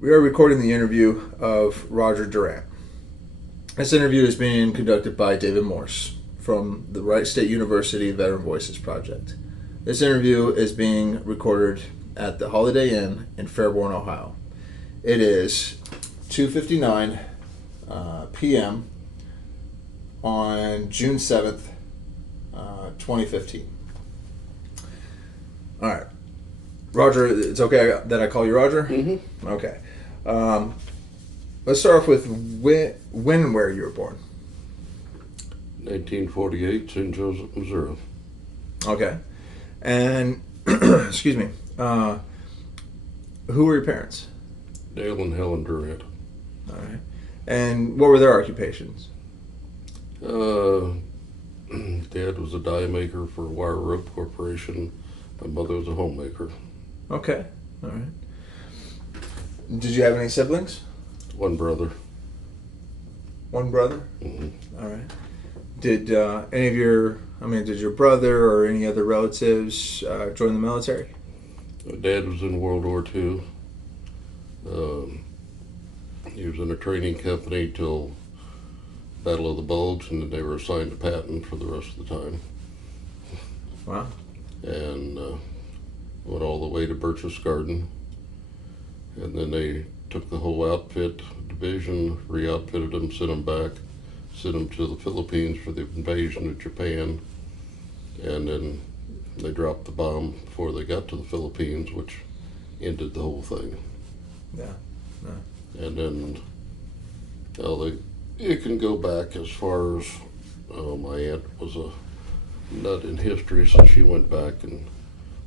We are recording the interview of Roger Durant. This interview is being conducted by David Morse from the Wright State University Veteran Voices Project. This interview is being recorded at the Holiday Inn in Fairborn, Ohio. It is 2:59 p.m. on June 7th, 2015. All right. Roger, it's okay that I call you Roger? Mm-hmm. Okay. Let's start off with when and where you were born. 1948, St. Joseph, Missouri. Okay. And, excuse me, who were your parents? Dale and Helen Durant. All right. And what were their occupations? Dad was a die maker for Wire Rope Corporation. My mother was a homemaker. Okay. All right. Did you have any siblings? One brother. One brother? Mm-hmm. All right. Did did your brother or any other relatives join the military? Dad was in World War II. He was in a training company till Battle of the Bulge, and then they were assigned to Patton for the rest of the time. Wow. And went all the way to Birch's Garden. And then they took the whole outfit, division, re-outfitted them, sent them back, sent them to the Philippines for the invasion of Japan. And then they dropped the bomb before they got to the Philippines, which ended the whole thing. Yeah. And then it can go back as far as my aunt was a nut in history, so she went back, and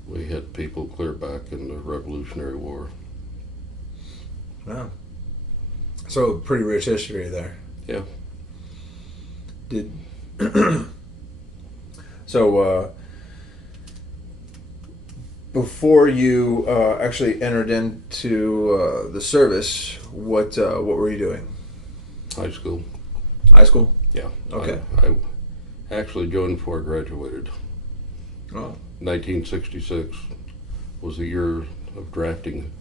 we had people clear back in the Revolutionary War. Wow. So pretty rich history there. Yeah. Did so before you actually entered into the service, what were you doing? High school. High school? Yeah. Okay. I actually joined before I graduated. Oh. 1966 was the year of drafting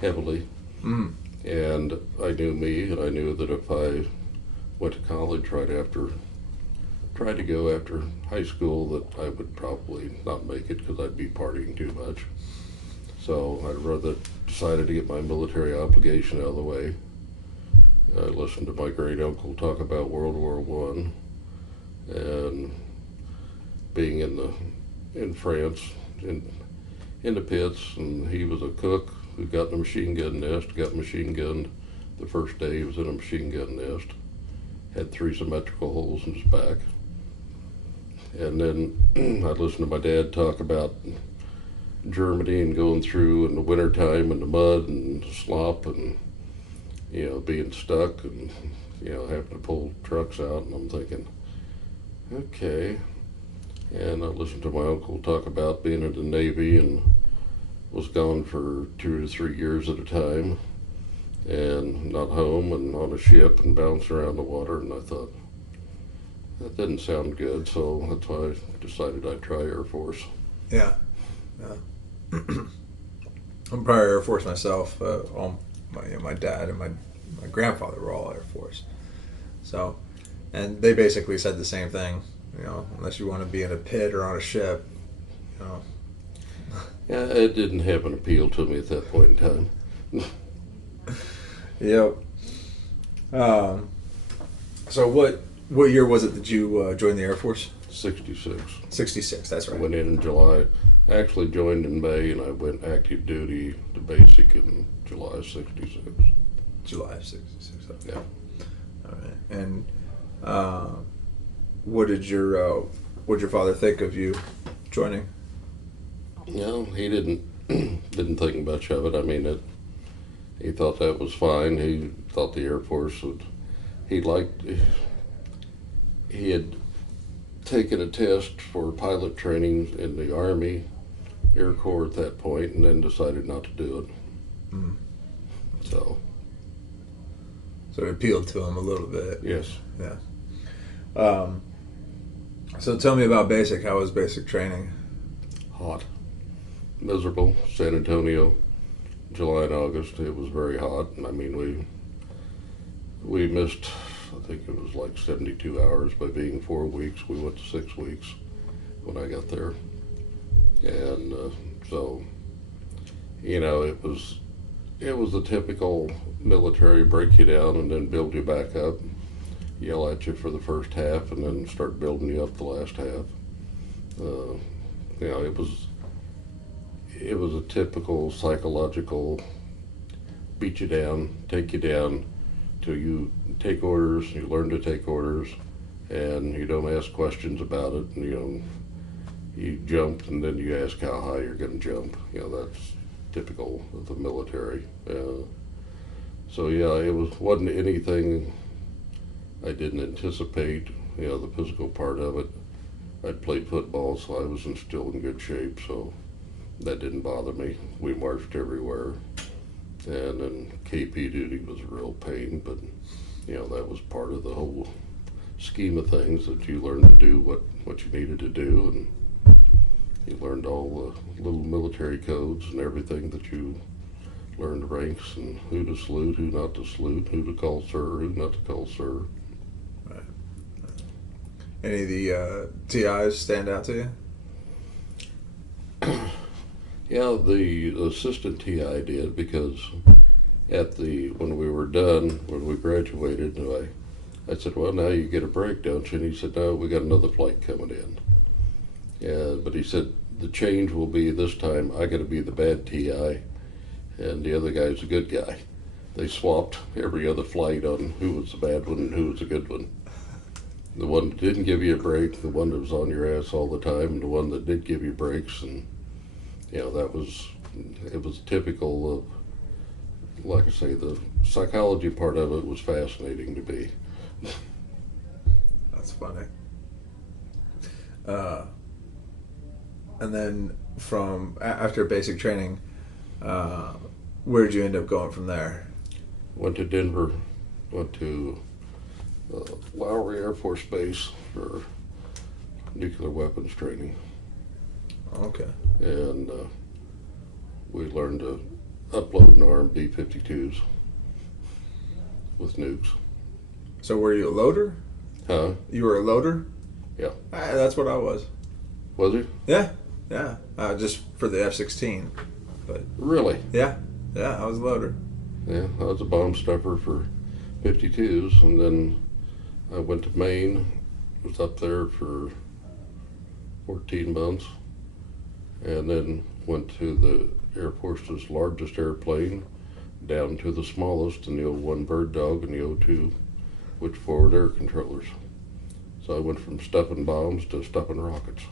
heavily. Mm. And I knew me, and I knew that if I went to college tried to go after high school, that I would probably not make it because I'd be partying too much. So I'd rather decided to get my military obligation out of the way. I listened to my great uncle talk about World War I and being in France in the pits, and he was a cook who got in a machine gun nest, got machine gunned the first day he was in a machine gun nest, had 3 symmetrical holes in his back. And then I listened to my dad talk about Germany and going through in the wintertime in the mud and slop and, being stuck and, having to pull trucks out, and I'm thinking, okay. And I listened to my uncle talk about being in the Navy and was gone for 2 to 3 years at a time and not home and on a ship and bouncing around the water, and I thought, that didn't sound good, so that's why I decided I'd try Air Force. Yeah. I'm prior Air Force myself. My dad and my grandfather were all Air Force. So, and they basically said the same thing, unless you want to be in a pit or on a ship, Yeah, it didn't have an appeal to me at that point in time. Yep. So what year was it that you joined the Air Force? 66. 66, that's I right. went in July. I actually joined in May, and I went active duty to basic in July 66. July of 66. Okay. Yeah. All right. And what did your father think of you joining? He didn't think much of it. I mean, he thought that was fine. He thought the Air Force he had taken a test for pilot training in the Army Air Corps at that point, and then decided not to do it. Mm. So it appealed to him a little bit. yes. Yeah. So tell me about basic. How was basic training? Hot, miserable. San Antonio, July and August, it was very hot. I mean, we missed, I think it was like 72 hours by being 4 weeks. We went to 6 weeks when I got there. And so, you know, it was the typical military break you down and then build you back up, yell at you for the first half and then start building you up the last half. You know, it was a typical psychological beat you down, take you down till you take orders, you learn to take orders, and you don't ask questions about it. And, you know, you jump and then you ask how high you're going to jump. You know, that's typical of the military. So yeah, wasn't anything I didn't anticipate. You know, the physical part of it. I'd played football, so I was still in good shape, so that didn't bother me. We marched everywhere, and then KP duty was a real pain, but you know, that was part of the whole scheme of things, that you learned to do what you needed to do, and you learned all the little military codes and everything, that you learned ranks and who to salute, who not to salute, who to call sir, who not to call sir. Right. Any of the TIs stand out to you? Yeah, the assistant TI did, because when we were done, when we graduated, I said, well, now you get a break, don't you? And he said, no, we got another flight coming in. Yeah, but he said, the change will be this time I got to be the bad TI, and the other guy's a good guy. They swapped every other flight on who was the bad one and who was the good one. The one that didn't give you a break, the one that was on your ass all the time, and the one that did give you breaks. And you know, it was typical of, like I say, the psychology part of it was fascinating to me. That's funny. And then after basic training, where did you end up going from there? Went to Denver, went to Lowry Air Force Base for nuclear weapons training. Okay. And we learned to upload and arm B-52s with nukes. So were you a loader? Huh? You were a loader? Yeah. That's what I was. Was it? Yeah. Just for the F-16. But really? Yeah, I was a loader. Yeah, I was a bomb stuffer for 52s, and then I went to Maine, was up there for 14 months, and then went to the Air Force's largest airplane, down to the smallest in the O1 Bird Dog and the O2 with forward air controllers. So I went from stuffing bombs to stuffing rockets.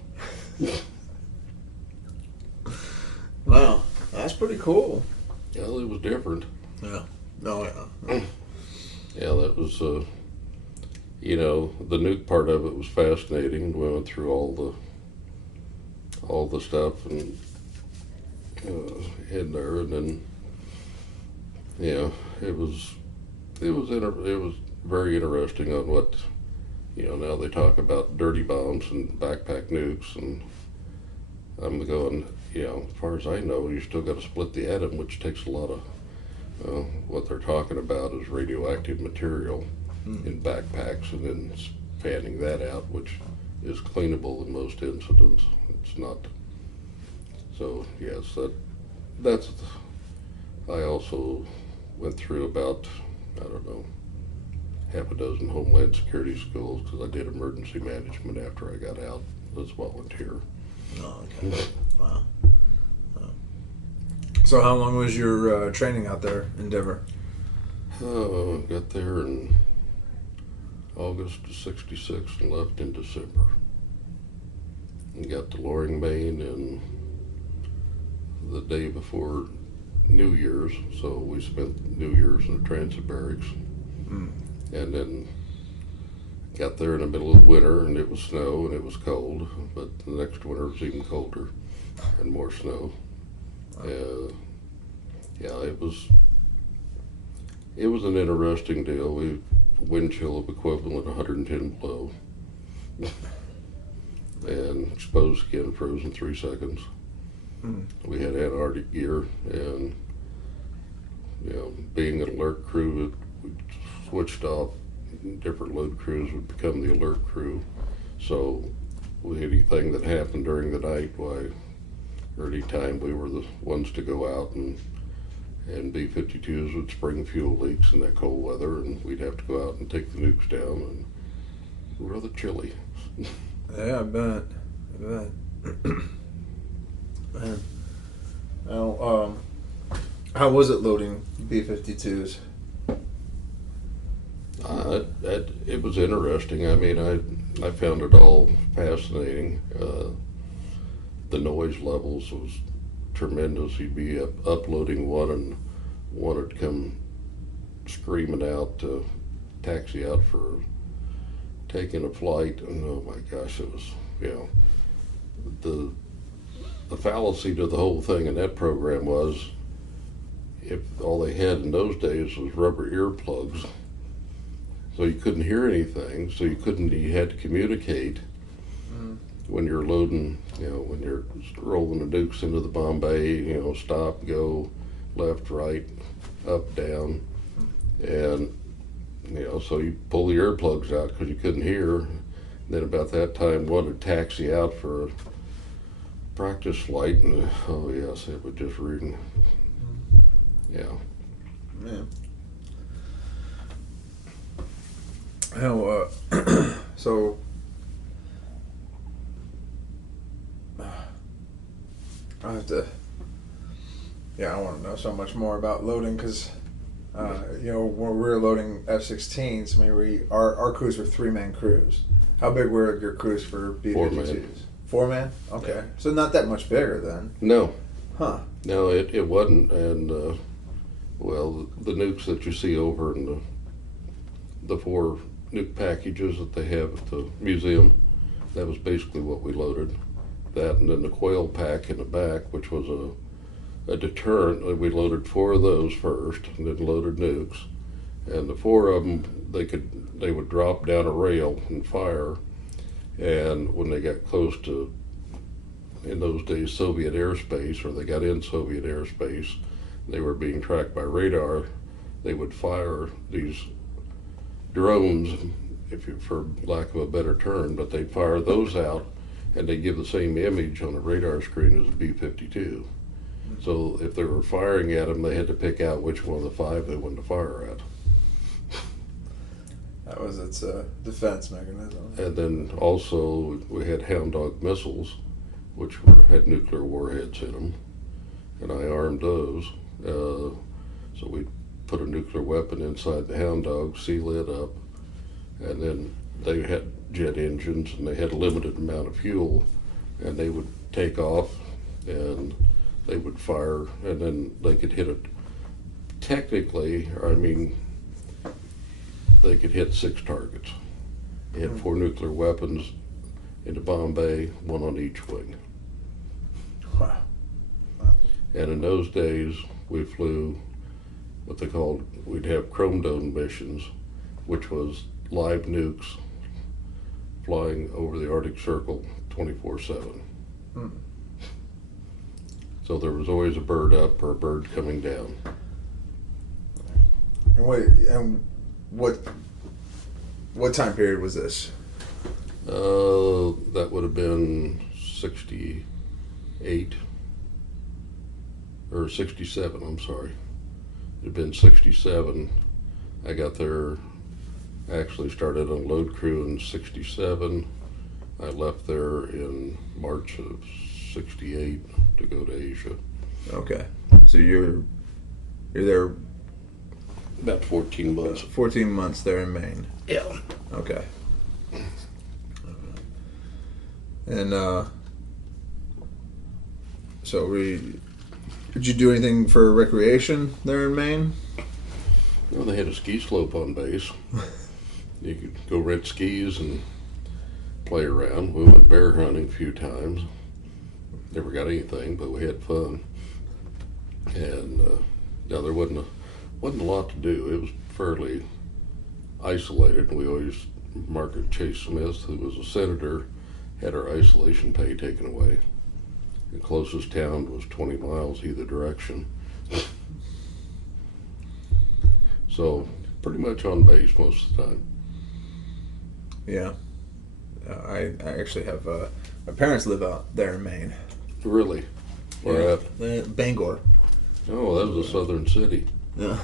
Wow, that's pretty cool. Yeah, it was different. Yeah. No, yeah. Yeah, that was, you know, the nuke part of it was fascinating. We went through all the stuff and in there, and then, yeah, it was very interesting on what, you know, now they talk about dirty bombs and backpack nukes, and I'm going, you know, as far as I know, you still got to split the atom, which takes a lot of, what they're talking about is radioactive material in backpacks, and then fanning that out, which is cleanable in most incidents. It's not. So yes, that's. I also went through about, I don't know, half a dozen Homeland Security schools, because I did emergency management after I got out as a volunteer. Oh, okay. Wow. So how long was your training out there in Denver? Got there in August of '66 and left in December. And got to Loring, Maine, in the day before New Year's, so we spent New Year's in the transit barracks. And then got there in the middle of winter, and it was snow and it was cold, but the next winter was even colder and more snow. Yeah, it was an interesting deal. Wind chill of equivalent 110 below, and exposed skin frozen 3 seconds. We had Antarctic gear, and being an alert crew, we switched off. Different load crews would become the alert crew. So anything that happened during the night, why, or any time, we were the ones to go out, and B-52s would spring fuel leaks in that cold weather, and we'd have to go out and take the nukes down, and rather chilly. Yeah, I bet. Man. Now, how was it loading B-52s? It was interesting. I mean, I found it all fascinating. The noise levels was tremendous. You'd be uploading one, and one would come screaming out to taxi out for taking a flight, and oh my gosh, it was, the fallacy to the whole thing in that program was, if all they had in those days was rubber earplugs, so you couldn't hear anything, so you had to communicate when you're loading, when you're rolling the nukes into the bomb bay, stop, go, left, right, up, down, and so you pull the earplugs out because you couldn't hear. And then about that time, one would taxi out for a practice flight, and oh yes, it would just ring. Yeah. How, so, I have to, I want to know so much more about loading, because, when we were loading F-16s, I mean, our crews were 3-man crews. How big were your crews for B-52s? 4-man? Okay. Yeah. So not that much bigger then. No. Huh. No, it wasn't, and, the nukes that you see over in the 4 nuke packages that they have at the museum, that was basically what we loaded. That, and then the coil pack in the back, which was a deterrent. We loaded 4 of those first, and then loaded nukes. And the 4 of them, they would drop down a rail and fire. And when they got close to, in those days, Soviet airspace, or they got in Soviet airspace, they were being tracked by radar, they would fire these drones, for lack of a better term, but they'd fire those out, and they'd give the same image on the radar screen as a B-52. So if they were firing at them, they had to pick out which one of the 5 they wanted to fire at. That was its defense mechanism. And then also we had Hound Dog missiles, which had nuclear warheads in them, and I armed those. So we put a nuclear weapon inside the Hound Dog, seal it up, and then they had jet engines, and they had a limited amount of fuel, and they would take off, and they would fire, and then they could hit it. Technically, they could hit 6 targets. They had 4 nuclear weapons in the bomb bay, 1 on each wing. Wow. And in those days, we flew what they called, we'd have chrome dome missions, which was live nukes flying over the Arctic Circle 24/7. So there was always a bird up or a bird coming down. And what time period was this? That would have been 68 or 67. I'm sorry. It had been 67. I got there. Actually started on load crew in 67. I left there in March of 68 to go to Asia. Okay. So you're there about 14 months. 14 months there in Maine. Yeah. Okay. And so did you do anything for recreation there in Maine? Well, they had a ski slope on base. You could go rent skis and play around. We went bear hunting a few times. Never got anything, but we had fun. And there wasn't a lot to do. It was fairly isolated. We always, Margaret Chase Smith, who was a senator, had our isolation pay taken away. The closest town was 20 miles either direction. So pretty much on base most of the time. Yeah. I actually have, my parents live out there in Maine. Really? Where at? Bangor. Oh, that was a southern city. Yeah.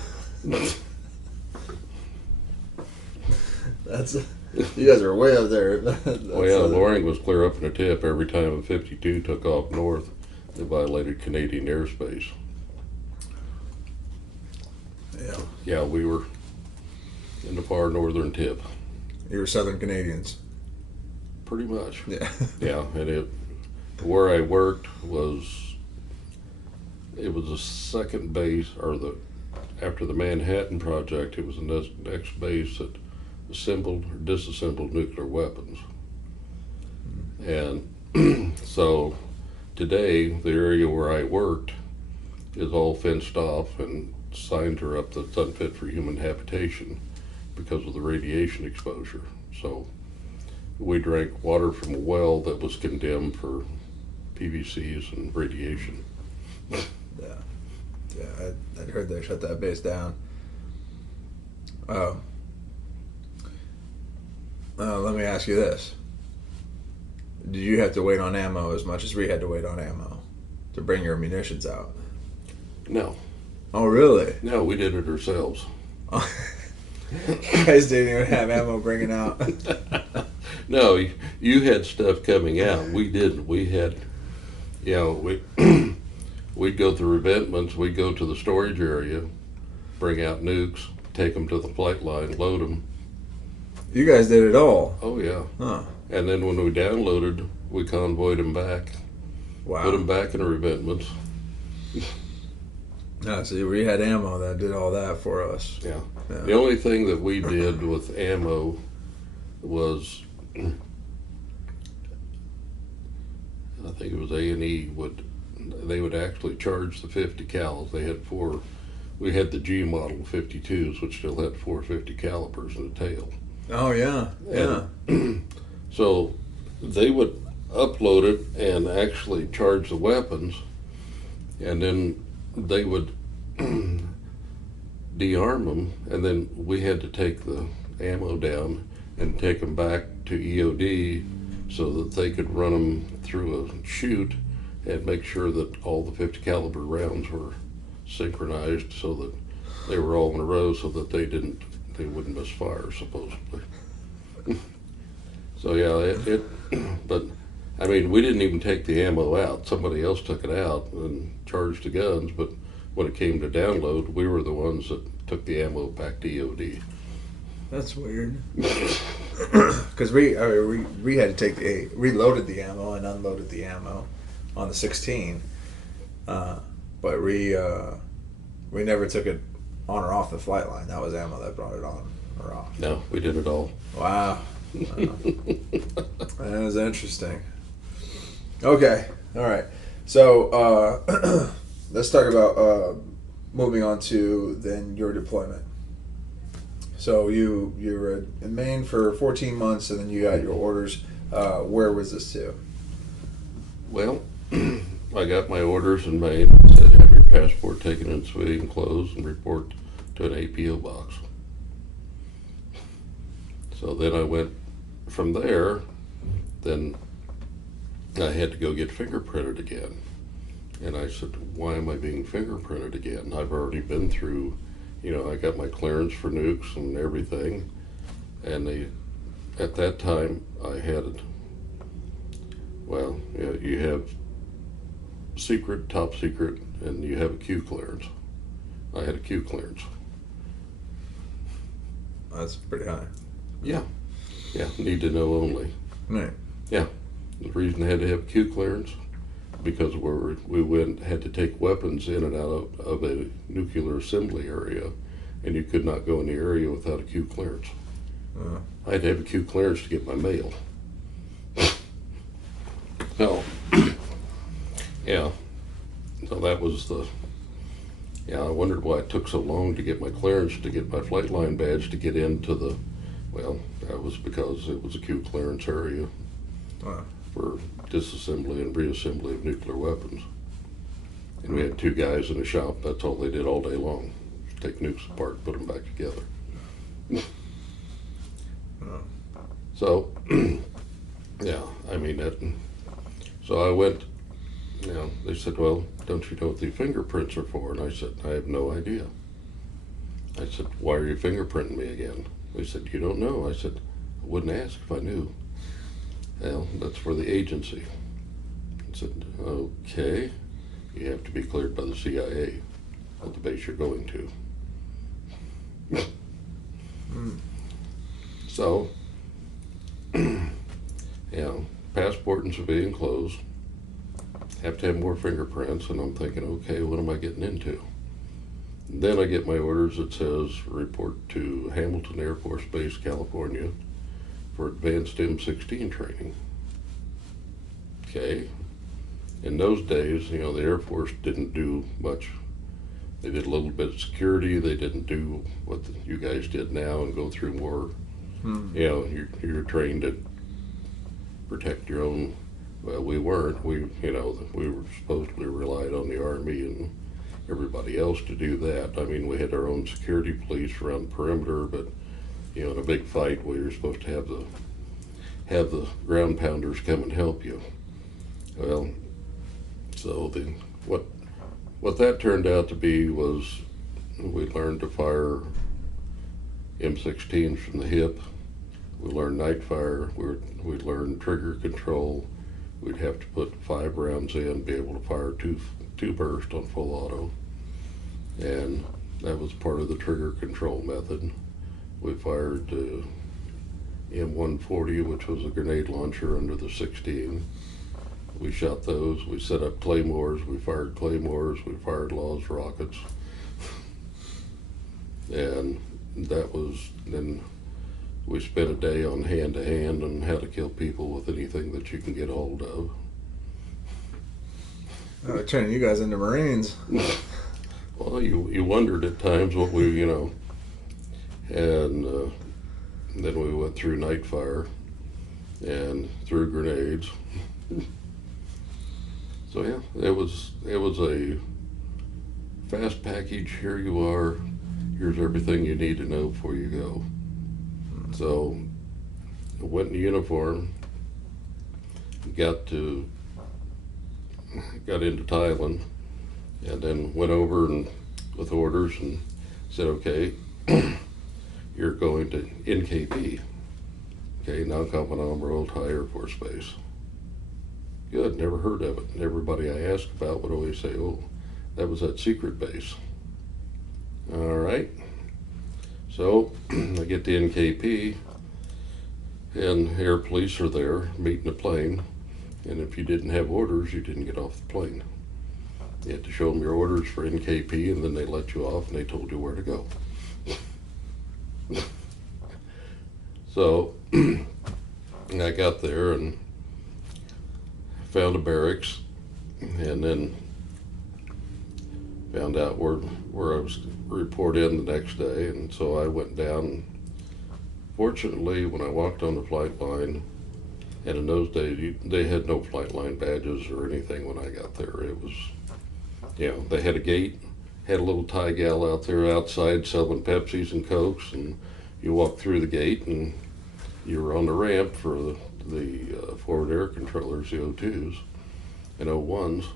That's, you guys are way up there. Well, yeah, Loring was clear up in the tip every time a 52 took off north. They violated Canadian airspace. Yeah. Yeah, we were in the far northern tip. You were Southern Canadians. Pretty much. Yeah. Yeah, and where I worked it was the second base, after the Manhattan Project, it was the next base that assembled or disassembled nuclear weapons. And so today, the area where I worked is all fenced off, and signs are up that's unfit for human habitation because of the radiation exposure. So we drank water from a well that was condemned for PVCs and radiation. Yeah, I heard they shut that base down. Let me ask you this. Did you have to wait on ammo as much as we had to wait on ammo to bring your munitions out? No. Oh, really? No, we did it ourselves. You guys didn't even have ammo bringing out. No, you had stuff coming out. We didn't. We had, we'd go through revetments. We'd go to the storage area, bring out nukes, take them to the flight line, load them. You guys did it all. Oh, yeah. Huh. And then when we downloaded, we convoyed them back. Wow. Put them back in the revetments. No, see, we had ammo that did all that for us. Yeah. Yeah. The only thing that we did with ammo was, I think it was A&E they would actually charge the 50 cals. They had we had the G model 52s, which still had 450 calibers in the tail. Oh, yeah. Yeah. So they would upload it and actually charge the weapons, and then they would de-arm them, and then we had to take the ammo down and take them back to EOD so that they could run them through a chute and make sure that all the 50 caliber rounds were synchronized so that they were all in a row so that they wouldn't miss fire, supposedly. So yeah, but I mean, we didn't even take the ammo out. Somebody else took it out and charged the guns, but when it came to download, we were the ones that took the ammo back to EOD. That's weird. Because we had to reloaded the ammo and unloaded the ammo on the 16, but we never took it on or off the flight line. That was ammo that brought it on or off. No, we did it all. Wow. That was interesting. Okay, all right. So let's talk about moving on to then your deployment. So you were in Maine for 14 months, and then you got your orders. Where was this to? Well, I got my orders in Maine. It said have your passport taken in civilian clothes and report to an APO box. So then I went from there. Then I had to go get fingerprinted again. And I said, why am I being fingerprinted again? I've already been through, I got my clearance for nukes and everything. And at that time, I had, you have secret, top secret, and you have a Q clearance. I had a Q clearance. That's pretty high. Yeah. Yeah, need to know only. Right. Yeah. The reason I had to have Q clearance, because we had to take weapons in and out of a nuclear assembly area, and you could not go in the area without a Q clearance. I had to have a Q clearance to get my mail. So, yeah. So that was I wondered why it took so long to get my clearance, to get my flight line badge, to get into that was because it was a Q clearance area. Wow. For disassembly and reassembly of nuclear weapons. And we had two guys in the shop, that's all they did all day long. take nukes apart, put them back together. So, yeah, I mean, so I went, they said, well, don't you know what the fingerprints are for? And I said, I have no idea. I said, why are you fingerprinting me again? They said, you don't know. I said, I wouldn't ask if I knew. Well, that's for the agency. I said, okay, you have to be cleared by the CIA at the base you're going to. So, passport and civilian clothes, have to have more fingerprints, and I'm thinking, okay, what am I getting into? And then I get my orders that says report to Hamilton Air Force Base, California for advanced M16 training. Okay. In those days, the Air Force didn't do much. They did a little bit of security. They didn't do what you guys did now and go through more. You're trained to protect your own. Well, we weren't. We were supposedly relied on the Army and everybody else to do that. I mean, we had our own security police around the perimeter, but in a big fight, we were supposed to have the ground pounders come and help you. Well, so what that turned out to be was we learned to fire M16s from the hip. We learned night fire. We learned trigger control. We'd have to put 5 rounds in, be able to fire two bursts on full auto, and that was part of the trigger control method. We fired M140, which was a grenade launcher under the 16. We shot those. We set up claymores. We fired claymores. We fired Laws rockets, and that was then. We spent a day on hand-to-hand on how to kill people with anything that you can get hold of. Turning you guys into Marines. Well, you wondered at times what we, and then we went through night fire and through grenades. So yeah, it was a fast package. Here you are. Here's everything you need to know before you go. So I went in uniform, got into Thailand, and then went over and with orders and said, okay, you're going to NKP, okay, Non-Commandant Royal Thai Air Force Base. Good, never heard of it. And everybody I asked about would always say, oh, that was that secret base. All right. So I get to NKP, and air police are there meeting the plane, and if you didn't have orders, you didn't get off the plane. You had to show them your orders for NKP, and then they let you off, and they told you where to go. So I got there and found a barracks, and then found out where I was to report in the next day, and so I went down. Fortunately, when I walked on the flight line, and in those days they had no flight line badges or anything when I got there. It was, they had a gate, had a little Thai gal out there outside selling Pepsis and Cokes, and you walked through the gate and you were on the ramp for the forward air controllers, the O2s and O1s.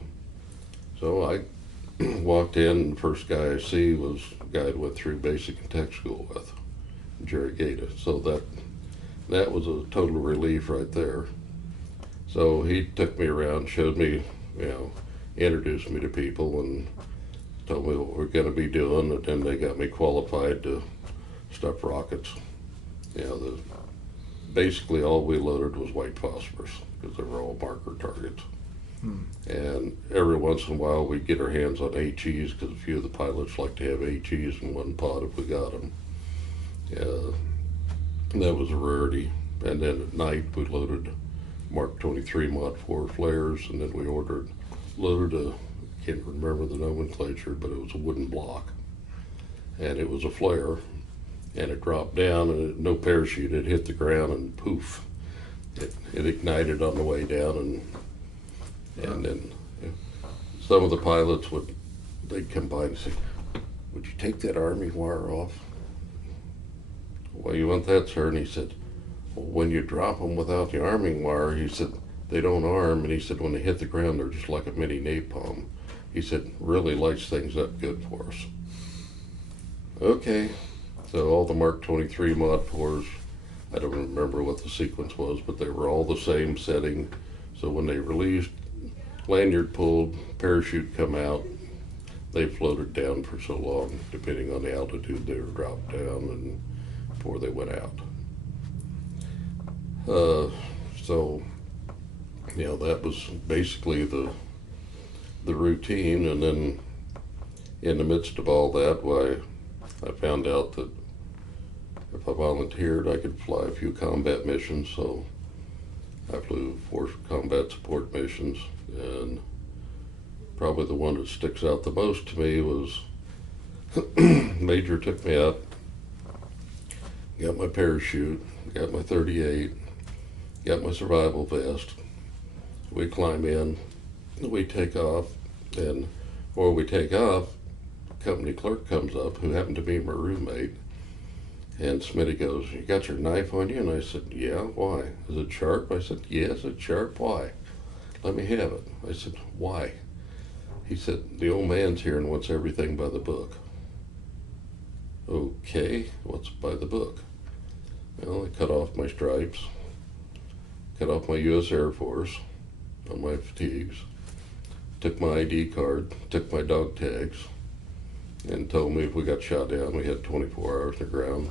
So I walked in, and the first guy I see was a guy I went through basic and tech school with, Jerry Gata. So that was a total relief right there. So he took me around, showed me, introduced me to people, and told me what we're going to be doing, and then they got me qualified to stuff rockets. Basically all we loaded was white phosphorus, because they were all marker targets. And every once in a while we'd get our hands on HEs, because a few of the pilots like to have HEs in one pod if we got them. That was a rarity. And then at night we loaded Mark 23 Mod 4 flares, and then we loaded a, I can't remember the nomenclature, but it was a wooden block. And it was a flare, and it dropped down, and no parachute, it hit the ground, and poof, it ignited on the way down, and then some of the pilots they'd come by and say, would you take that Army wire off? Why you want that, sir? And he said, well, when you drop them without the arming wire, he said, they don't arm. And he said, when they hit the ground, they're just like a mini napalm. He said, really lights things up good for us. Okay, so all the Mark 23 Mod 4s, I don't remember what the sequence was, but they were all the same setting. So when they released, lanyard pulled, parachute come out, they floated down for so long, depending on the altitude they were dropped down and before they went out. So, you know, that was basically the routine. And then in the midst of all that, why, I found out that if I volunteered, I could fly a few combat missions. So I flew 4 combat support missions, and probably the one that sticks out the most to me was Major took me up, got my parachute, got my 38, got my survival vest. We climb in, we take off, and before we take off, the company clerk comes up, who happened to be my roommate, and Smitty goes, you got your knife on you? And I said, yeah, why? Is it sharp? I said, yes, it's sharp, why? Let me have it. I said, why? He said, the old man's here and wants everything by the book. Okay, what's by the book? Well, I cut off my stripes, cut off my U.S. Air Force on my fatigues, took my ID card, took my dog tags, and told me if we got shot down, we had 24 hours on the ground,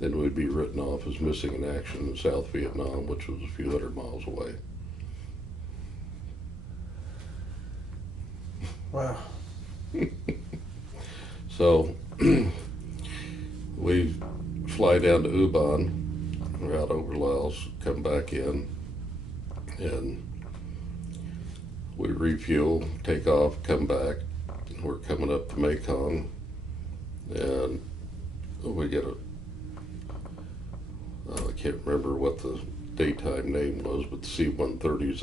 then we'd be written off as missing in action in South Vietnam, which was a few hundred miles away. Wow. So we fly down to Ubon, out over Laos, come back in, and we refuel, take off, come back. We're coming up the Mekong, and we get I can't remember what the daytime name was, but the C-130s,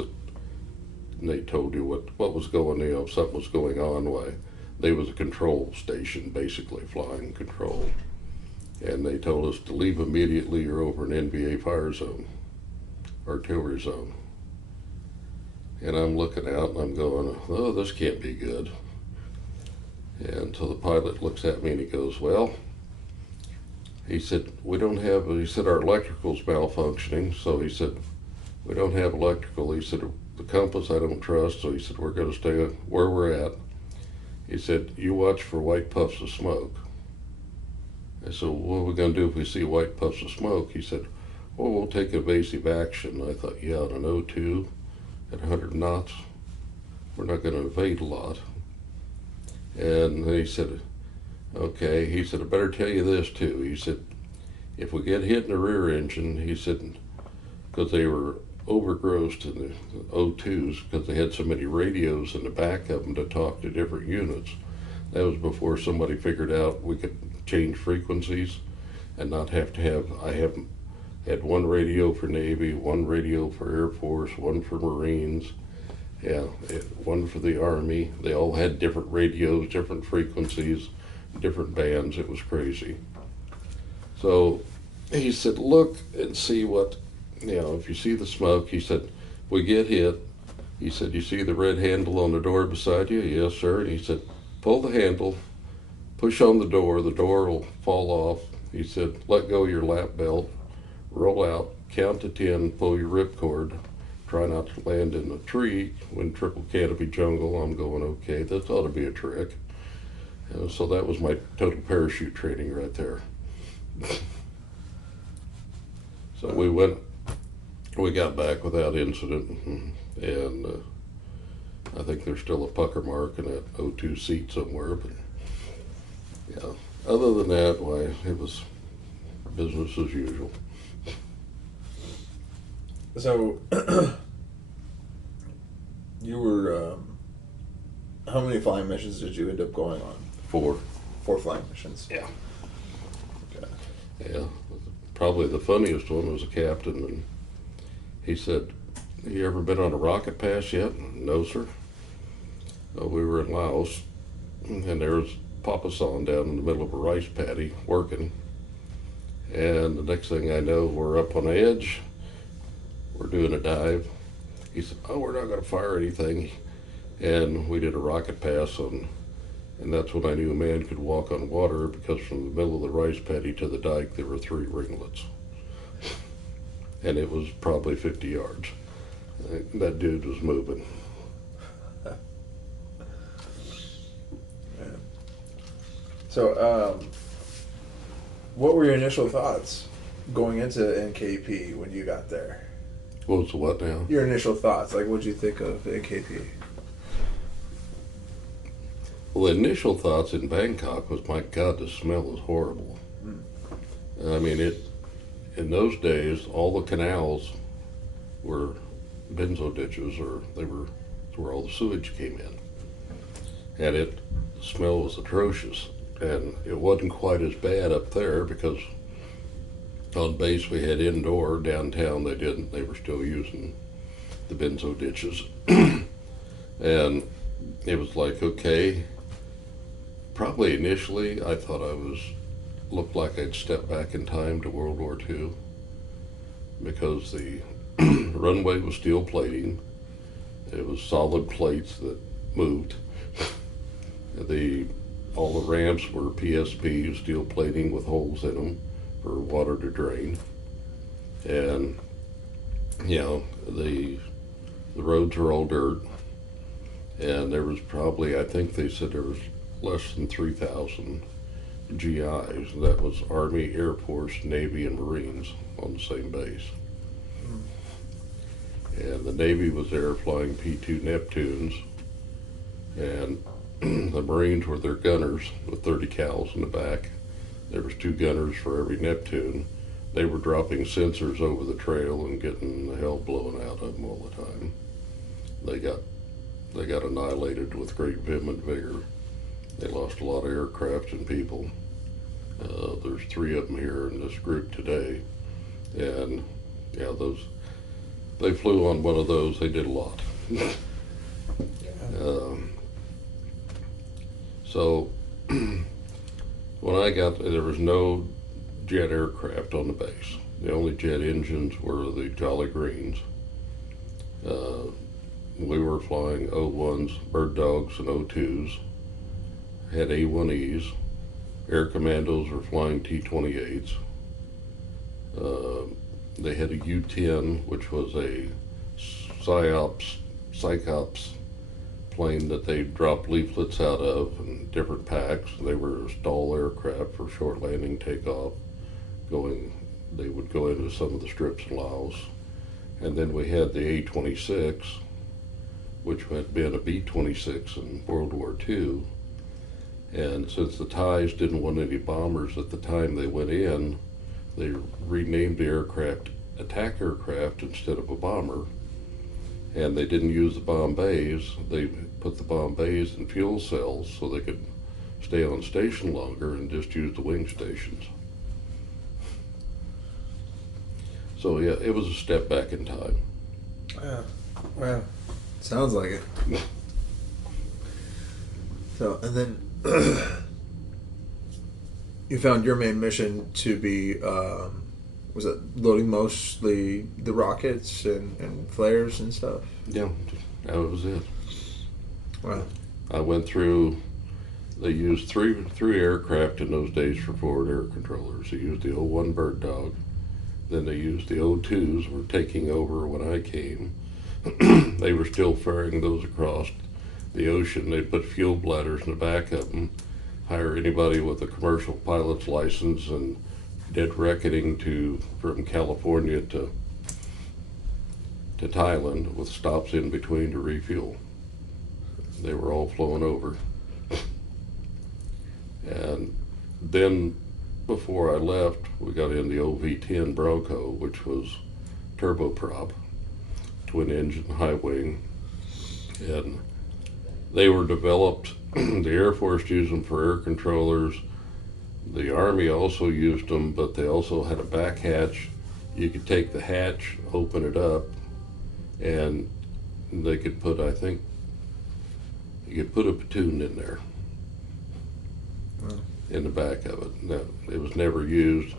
and they told you what was going on, you know, if something was going on, why, they was a control station, basically flying control. And they told us to leave immediately or over an NBA fire zone, artillery zone. And I'm looking out and I'm going, oh, this can't be good. And so the pilot looks at me and he goes, well, he said, he said, our electrical's malfunctioning. So he said, we don't have electrical. He said, the compass I don't trust. So he said, we're going to stay where we're at. He said, you watch for white puffs of smoke. I said, what are we going to do if we see white puffs of smoke? He said, well, we'll take evasive action. I thought, yeah, on an O2 at 100 knots, we're not going to evade a lot. And he said, okay. He said, I better tell you this too. He said, if we get hit in the rear engine, he said, because they were overgrossed in the O2s because they had so many radios in the back of them to talk to different units. That was before somebody figured out we could change frequencies and not have to have, I have had one radio for Navy, one radio for Air Force, one for Marines, yeah, one for the Army. They all had different radios, different frequencies, different bands. It was crazy. So he said, look and see what, you know, if you see the smoke, he said, we get hit. He said, you see the red handle on the door beside you? Yes, sir. And he said, pull the handle, push on the door will fall off. He said, let go of your lap belt, roll out, count to 10, pull your ripcord, try not to land in a tree. When triple canopy jungle, I'm going, okay, that ought to be a trick. And so that was my total parachute training right there. So we got back without incident, and I think there's still a pucker mark in that O2 seat somewhere, but yeah, other than that, why, it was business as usual. So, you were, how many flying missions did you end up going on? 4. 4 flying missions? Yeah. Okay. Yeah, probably the funniest one was a captain, and he said, you ever been on a rocket pass yet? No, sir. We were in Laos, and there was papasan down in the middle of a rice paddy working. And the next thing I know, we're up on the edge. We're doing a dive. He said, "Oh, we're not going to fire anything." And we did a rocket pass on, and that's when I knew a man could walk on water, because from the middle of the rice paddy to the dike, there were 3 ringlets. And it was probably 50 yards. That dude was moving. So, what were your initial thoughts going into NKP when you got there? What was the what now? Your initial thoughts, like, what did you think of NKP? Well, the initial thoughts in Bangkok was, my God, the smell is horrible. I mean, in those days, all the canals were benzo ditches, or they were where all the sewage came in. And the smell was atrocious. And it wasn't quite as bad up there, because on base we had indoor. Downtown they didn't. They were still using the benzo ditches. And it was like, okay, probably initially I thought looked like I'd stepped back in time to World War II, because the runway was steel plating. It was solid plates that moved. All the ramps were PSP, steel plating with holes in them for water to drain. And, the roads were all dirt. And there was probably, I think they said there was less than 3,000 GIs. That was Army, Air Force, Navy, and Marines on the same base. And the Navy was there flying P-2 Neptunes, and the Marines were their gunners with 30 cals in the back. There was 2 gunners for every Neptune. They were dropping sensors over the trail and getting the hell blown out of them all the time. They got annihilated with great vim and vigor. They lost a lot of aircraft and people. There's 3 of them here in this group today, and they flew on one of those. They did a lot. So when I got there was no jet aircraft on the base. The only jet engines were the Jolly Greens. We were flying O-1s, Bird Dogs, and O-2s. Had A-1Es. Air Commandos were flying T-28s. They had a U-10, which was a Psychops plane that they dropped leaflets out of in different packs. They were stall aircraft for short landing takeoff. They would go into some of the strips in Laos. And then we had the A-26, which had been a B-26 in World War II. And since the Thais didn't want any bombers at the time they went in, they renamed the aircraft attack aircraft instead of a bomber. And they didn't use the bomb bays. They put the bomb bays in fuel cells so they could stay on station longer and just use the wing stations. So yeah, it was a step back in time. Well, sounds like it. So, and then you found your main mission to be, was it loading mostly the rockets and flares and stuff? Yeah, that was it. Wow. I went through, they used three aircraft in those days for forward air controllers. They used the O-1 Bird Dog. Then they used the O-2s, were taking over when I came. They were still ferrying those across the ocean. They'd put fuel bladders in the back of them, hire anybody with a commercial pilot's license, and dead reckoning from California to Thailand, with stops in between to refuel. They were all flowing over. And then before I left, we got in the OV-10 Bronco, which was turboprop, twin engine, high wing, and they were developed. The Air Force used them for air controllers. The Army also used them, but they also had a back hatch. You could take the hatch, open it up, and they could put, I think, you could put a platoon in there. in the back of it. Now, it was never used.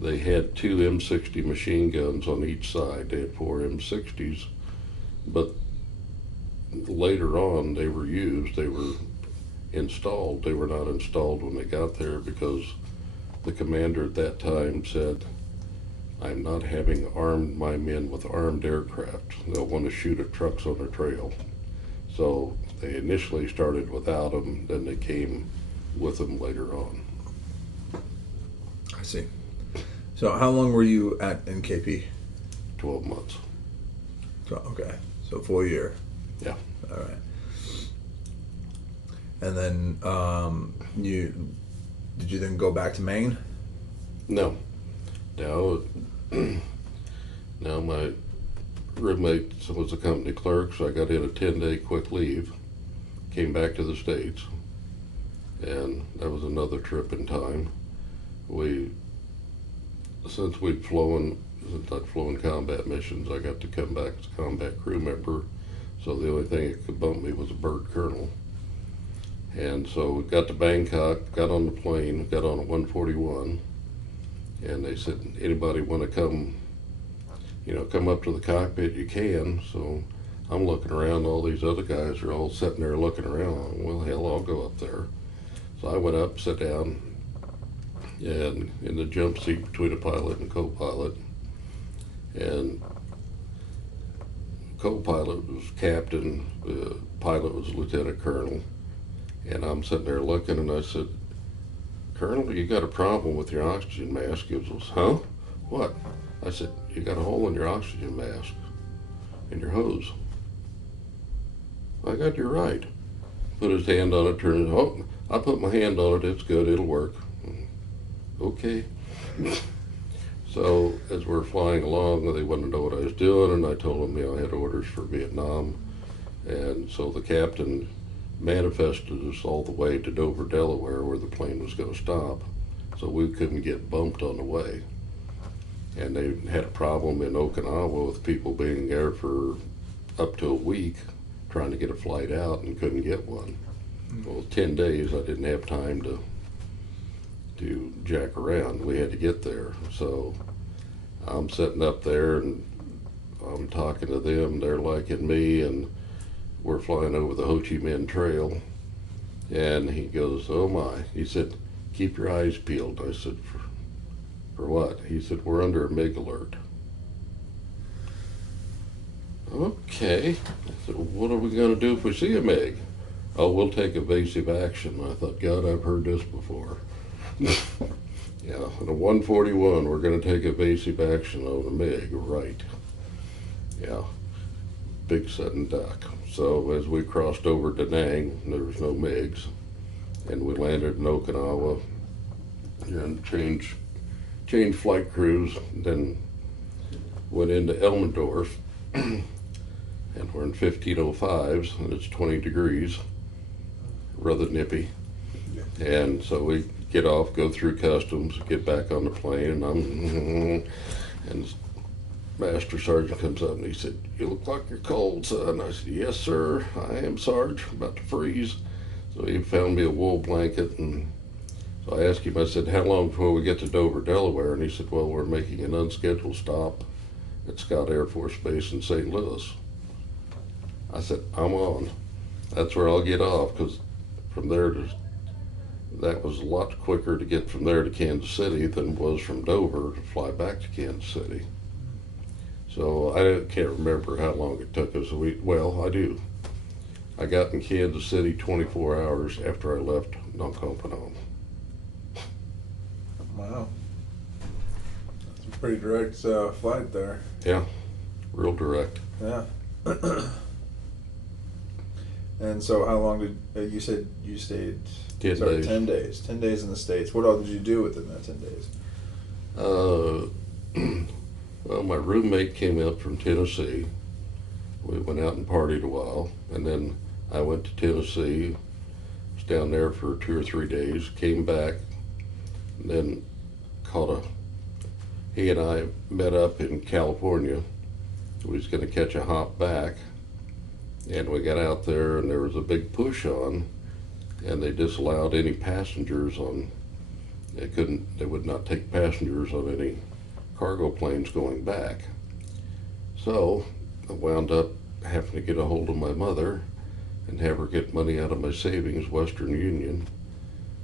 They had 2 M60 machine guns on each side. They had 4 M60s, but later on they were used. They were installed. They were not installed when they got there because the commander at that time said, "I'm not having armed my men with armed aircraft. They'll want to shoot at trucks on the trail." So they initially started without them, then they came with them later on. I see. So how long were you at NKP? 12 months. So, okay, so full year. Yeah. All right. And then did you then go back to Maine? No. Now my roommate was a company clerk, so I got in a 10-day quick leave, came back to the States, and that was another trip in time. Since I'd flown combat missions, I got to come back as a combat crew member, so the only thing that could bump me was a bird colonel. And so we got to Bangkok, got on the plane, got on a 141, and they said, "Anybody want to come up to the cockpit? You can." So I'm looking around, all these other guys are all sitting there looking around. Well, hell, I'll go up there. So I went up, sat down, and in the jump seat between a pilot and co-pilot. And co-pilot was captain, the pilot was lieutenant colonel. And I'm sitting there looking, and I said, "Colonel, you got a problem with your oxygen mask?" He goes, "Huh? What?" I said, "You got a hole in your oxygen mask, in your hose." "I got you right." Put his hand on it, turned it, "Oh, I put my hand on it, it's good, it'll work." Okay. So as we're flying along, they wanted to know what I was doing, and I told them, I had orders for Vietnam. And so the captain manifested us all the way to Dover, Delaware, where the plane was going to stop, so we couldn't get bumped on the way. And they had a problem in Okinawa with people being there for up to a week trying to get a flight out and couldn't get one. Well, 10 days I didn't have time to jack around. We had to get there. So I'm sitting up there and I'm talking to them, they're liking me, and we're flying over the Ho Chi Minh Trail, and he goes, "Oh my," he said, "keep your eyes peeled." I said, for what? He said, "We're under a MiG alert." Okay. I said, "Well, what are we going to do if we see a MiG?" "Oh, we'll take evasive action." I thought, God, I've heard this before. Yeah, in a 141, we're going to take evasive action on a MiG, right? Yeah, big sudden duck. So as we crossed over Da Nang, there was no MiGs, and we landed in Okinawa and changed flight crews, then went into Elmendorf, and we're in 1505s, and it's 20 degrees, rather nippy. And so we get off, go through customs, get back on the plane, and and Master Sergeant comes up and he said, "You look like you're cold, son." I said, "Yes, sir, I am, Sarge, about to freeze." So he found me a wool blanket, and so I asked him, I said, "How long before we get to Dover, Delaware?" And he said, "Well, we're making an unscheduled stop at Scott Air Force Base in St. Louis." I said, "I'm on. That's where I'll get off," because from there that was a lot quicker to get from there to Kansas City than it was from Dover to fly back to Kansas City. So I can't remember how long it took us. I do. I got in Kansas City 24 hours after I left Nong Khon Phanom. Wow. That's a pretty direct flight there. Yeah, real direct. Yeah. And so how long did you said you stayed? 10 days. 10 days. 10 days in the States. What all did you do within that 10 days? Well, my roommate came up from Tennessee. We went out and partied a while, and then I went to Tennessee, was down there for 2 or 3 days, came back, and then he and I met up in California. We was going to catch a hop back, and we got out there, and there was a big push on, and they disallowed any passengers on. They would not take passengers on any cargo planes going back. So I wound up having to get a hold of my mother and have her get money out of my savings, Western Union.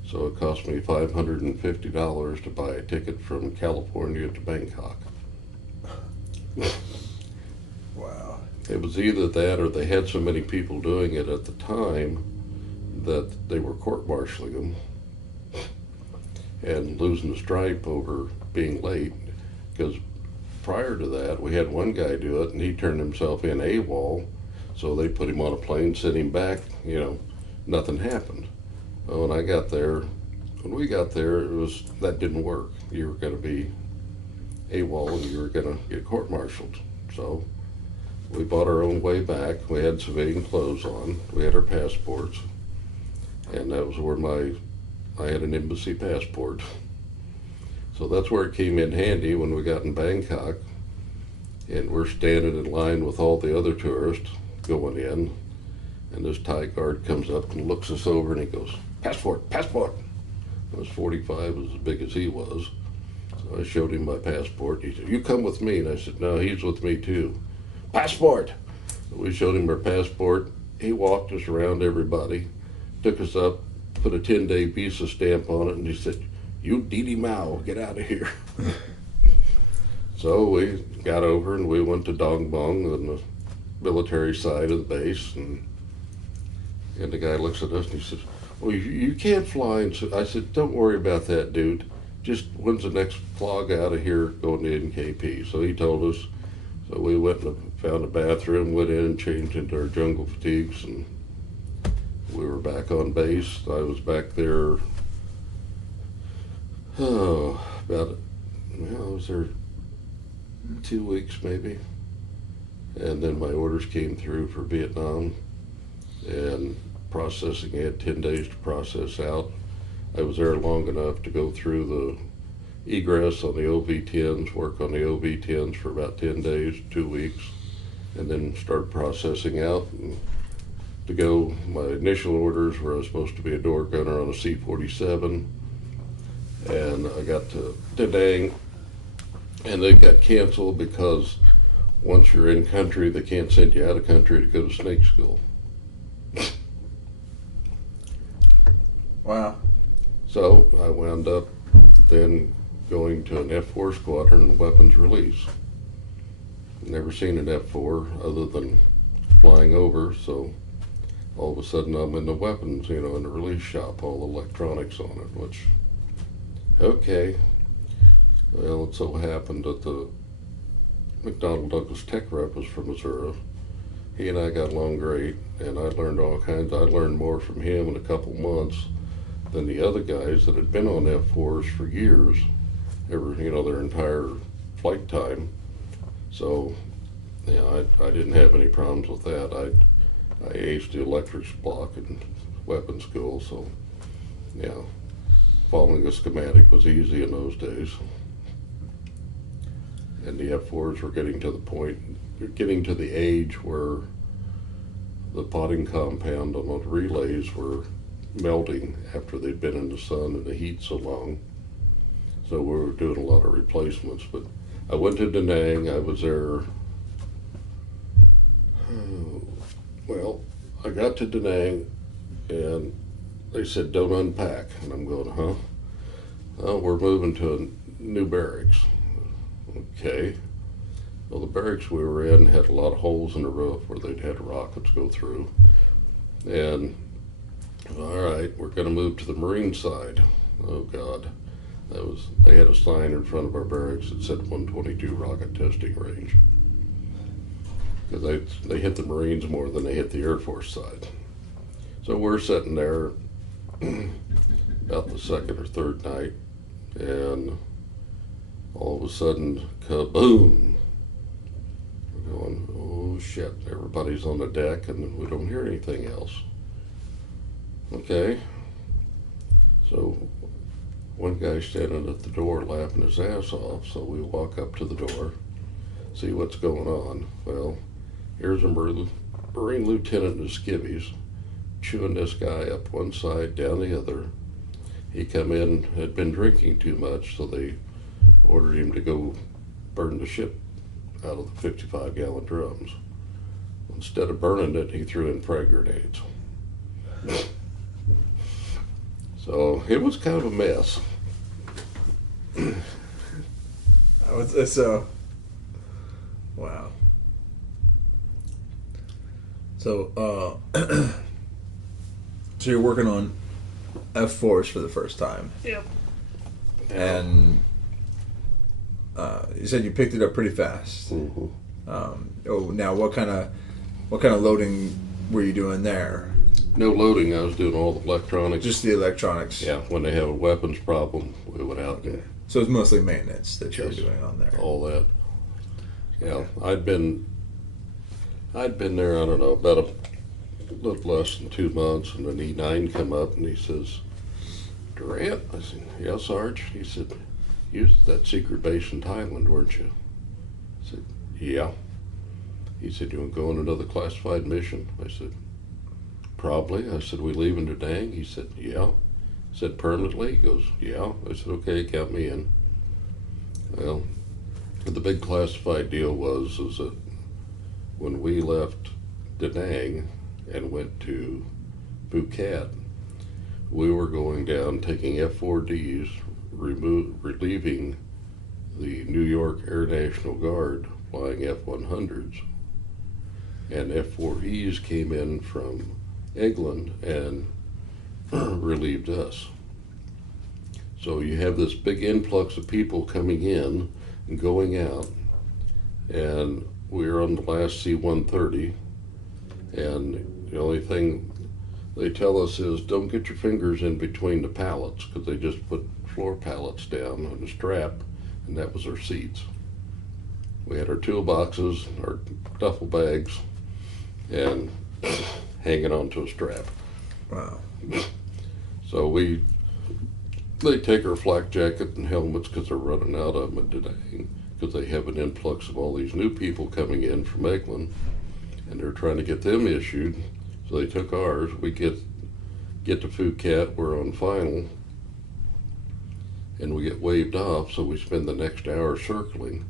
So it cost me $550 to buy a ticket from California to Bangkok. Wow. It was either that or they had so many people doing it at the time that they were court-martialing them and losing the stripe over being late. Because prior to that, we had one guy do it and he turned himself in AWOL, so they put him on a plane, sent him back, nothing happened. Well, when we got there, that didn't work. You were going to be AWOL and you were going to get court-martialed. So we bought our own way back. We had civilian clothes on. We had our passports. And that was where I had an embassy passport. So that's where it came in handy when we got in Bangkok. And we're standing in line with all the other tourists going in. And this Thai guard comes up and looks us over and he goes, "Passport, passport." I was 45, as big as he was. So I showed him my passport. He said, "You come with me." And I said, "No, he's with me too." "Passport." So we showed him our passport. He walked us around everybody, took us up, put a 10-day visa stamp on it, and he said, "You Didi Mao, get out of here." So we got over and we went to Dong Bong on the military side of the base, and the guy looks at us and he says, "Well, you can't fly." And so I said, "Don't worry about that, dude. Just when's the next flog out of here going to NKP?" So he told us. So we went and found a bathroom, went in and changed into our jungle fatigues, and we were back on base. I was back there, I was there 2 weeks maybe. And then my orders came through for Vietnam and processing. I had 10 days to process out. I was there long enough to go through the egress on the OV-10s, work on the OV-10s for about 10 days, 2 weeks, and then start processing out. And to go, my initial orders were I was supposed to be a door gunner on a C-47, and I got to Da Nang, and they got canceled because once you're in country, they can't send you out of country to go to snake school. Wow. So I wound up then going to an F-4 squadron, weapons release. Never seen an F-4 other than flying over, so all of a sudden I'm in the weapons, in the release shop, all the electronics on it, which, okay. Well, it so happened that the McDonnell Douglas tech rep was from Missouri. He and I got along great, and I learned all kinds. I learned more from him in a couple months than the other guys that had been on F-4s for years, their entire flight time. So, I didn't have any problems with that. I aced the electrics block in weapons school, so, following a schematic was easy in those days. And the F-4s were getting to the age where the potting compound on those relays were melting after they'd been in the sun and the heat so long. So we were doing a lot of replacements. But I went to Da Nang. I was there, I got to Da Nang and they said, "Don't unpack." And I'm going, "Huh?" "Oh, we're moving to a new barracks." Okay. Well, the barracks we were in had a lot of holes in the roof where they'd had rockets go through. And, all right, we're going to move to the Marine side. Oh, God. They had a sign in front of our barracks that said 122 rocket testing range. Because they hit the Marines more than they hit the Air Force side. So we're sitting there about the second or third night, and all of a sudden, kaboom! We're going, oh shit, everybody's on the deck and we don't hear anything else. Okay. So one guy's standing at the door laughing his ass off, so we walk up to the door, see what's going on. Well, here's a Marine lieutenant in his skivvies chewing this guy up one side, down the other. He come in, had been drinking too much, so they ordered him to go burn the ship out of the 55-gallon drums. Instead of burning it, he threw in frag grenades. So it was kind of a mess. So, wow. So, so you're working on F4s for the first time. Yep. And you said you picked it up pretty fast. Mm-hmm. Now what kind of loading were you doing there? No loading. I was doing all the electronics. Just the electronics. Yeah. When they have a weapons problem, we went out. Okay. So it's mostly maintenance that you were Yes. doing on there. All that. Yeah. I'd been there, I don't know, about a little less than 2 months, and an E9 come up and he says, "Durant?" I said, "Yeah, Sarge." He said, "You was at that secret base in Thailand, weren't you?" I said, "Yeah." He said, "You want to go on another classified mission?" I said, "Probably." I said, "We leaving Da Nang?" He said, "Yeah." I said, "Permanently?" He goes, "Yeah." I said, "Okay, count me in." Well, the big classified deal was that when we left Da Nang and went to Phuket, we were going down taking F4Ds, relieving the New York Air National Guard flying F-100s, and F-4Es came in from England and relieved us. So you have this big influx of people coming in and going out, and we were on the last C-130, and the only thing they tell us is don't get your fingers in between the pallets, because they just put floor pallets down on a strap, and that was our seats. We had our toolboxes, our duffel bags, and hanging onto a strap. Wow. So they take our flak jacket and helmets because they're running out of them today, because they have an influx of all these new people coming in from England, and they're trying to get them issued. So they took ours. We get to Phuket, we're on final, and we get waved off, so we spend the next hour circling.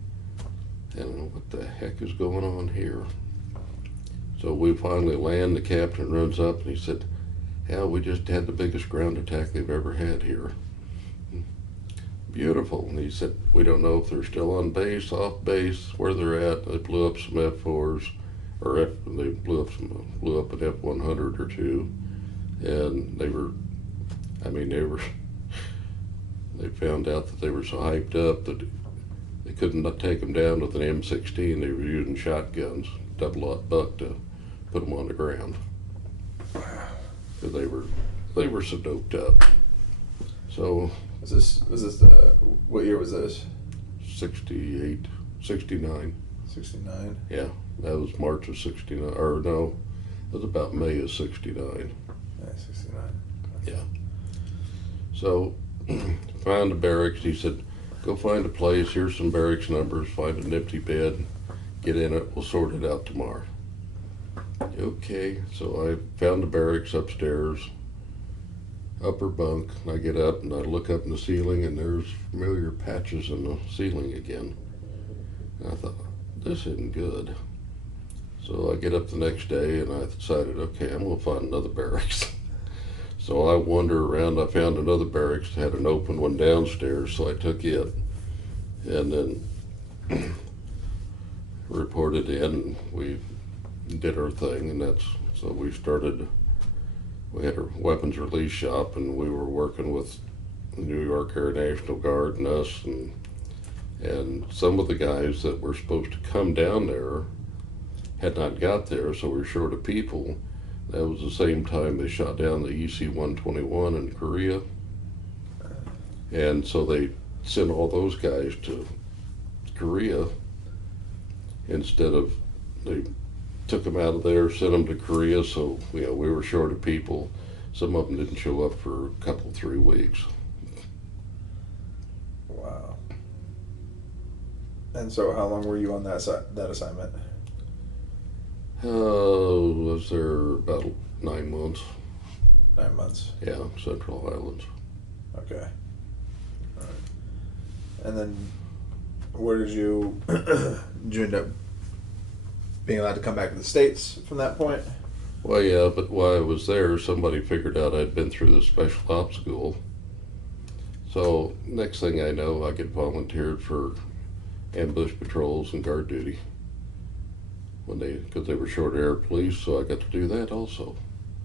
And what the heck is going on here? So we finally land, the captain runs up and he said, "Yeah, we just had the biggest ground attack they've ever had here." Beautiful. And he said, "We don't know if they're still on base, off base, where they're at." They blew up some F4s, they blew up an F-100 or two, and they found out that they were so hyped up that they couldn't take them down with an M16. They were using shotguns, double-aught buck, to put them on the ground. They were so doped up. So Was this what year was this? 68, 69. 69. Yeah, that was March of 69, or no, it was about May of 69. Yeah, 69. Yeah. So, found a barracks. He said, "Go find a place. Here's some barracks numbers. Find an empty bed. Get in it. We'll sort it out tomorrow." Okay. So I found the barracks upstairs, upper bunk. And I get up and I look up in the ceiling, and there's familiar patches in the ceiling again. And I thought, this isn't good. So I get up the next day and I decided, okay, I'm gonna find another barracks. So I wander around. I found another barracks that had an open one downstairs, so I took it, and then reported in. We did our thing, and so we had a weapons release shop, and we were working with the New York Air National Guard and us, and some of the guys that were supposed to come down there had not got there, so we were short of people. That was the same time they shot down the EC-121 in Korea, and so they sent all those guys to Korea instead of, they took them out of there, sent them to Korea, so we were short of people. Some of them didn't show up for a couple, 3 weeks. Wow. And so how long were you on that assignment? Was there about 9 months. 9 months. Yeah, Central Highlands. Okay. All right. And then, where did you end up being allowed to come back to the States from that point? Well, yeah, but while I was there, somebody figured out I'd been through the special ops school. So next thing I know, I get volunteered for ambush patrols and guard duty because they were short air police, so I got to do that also.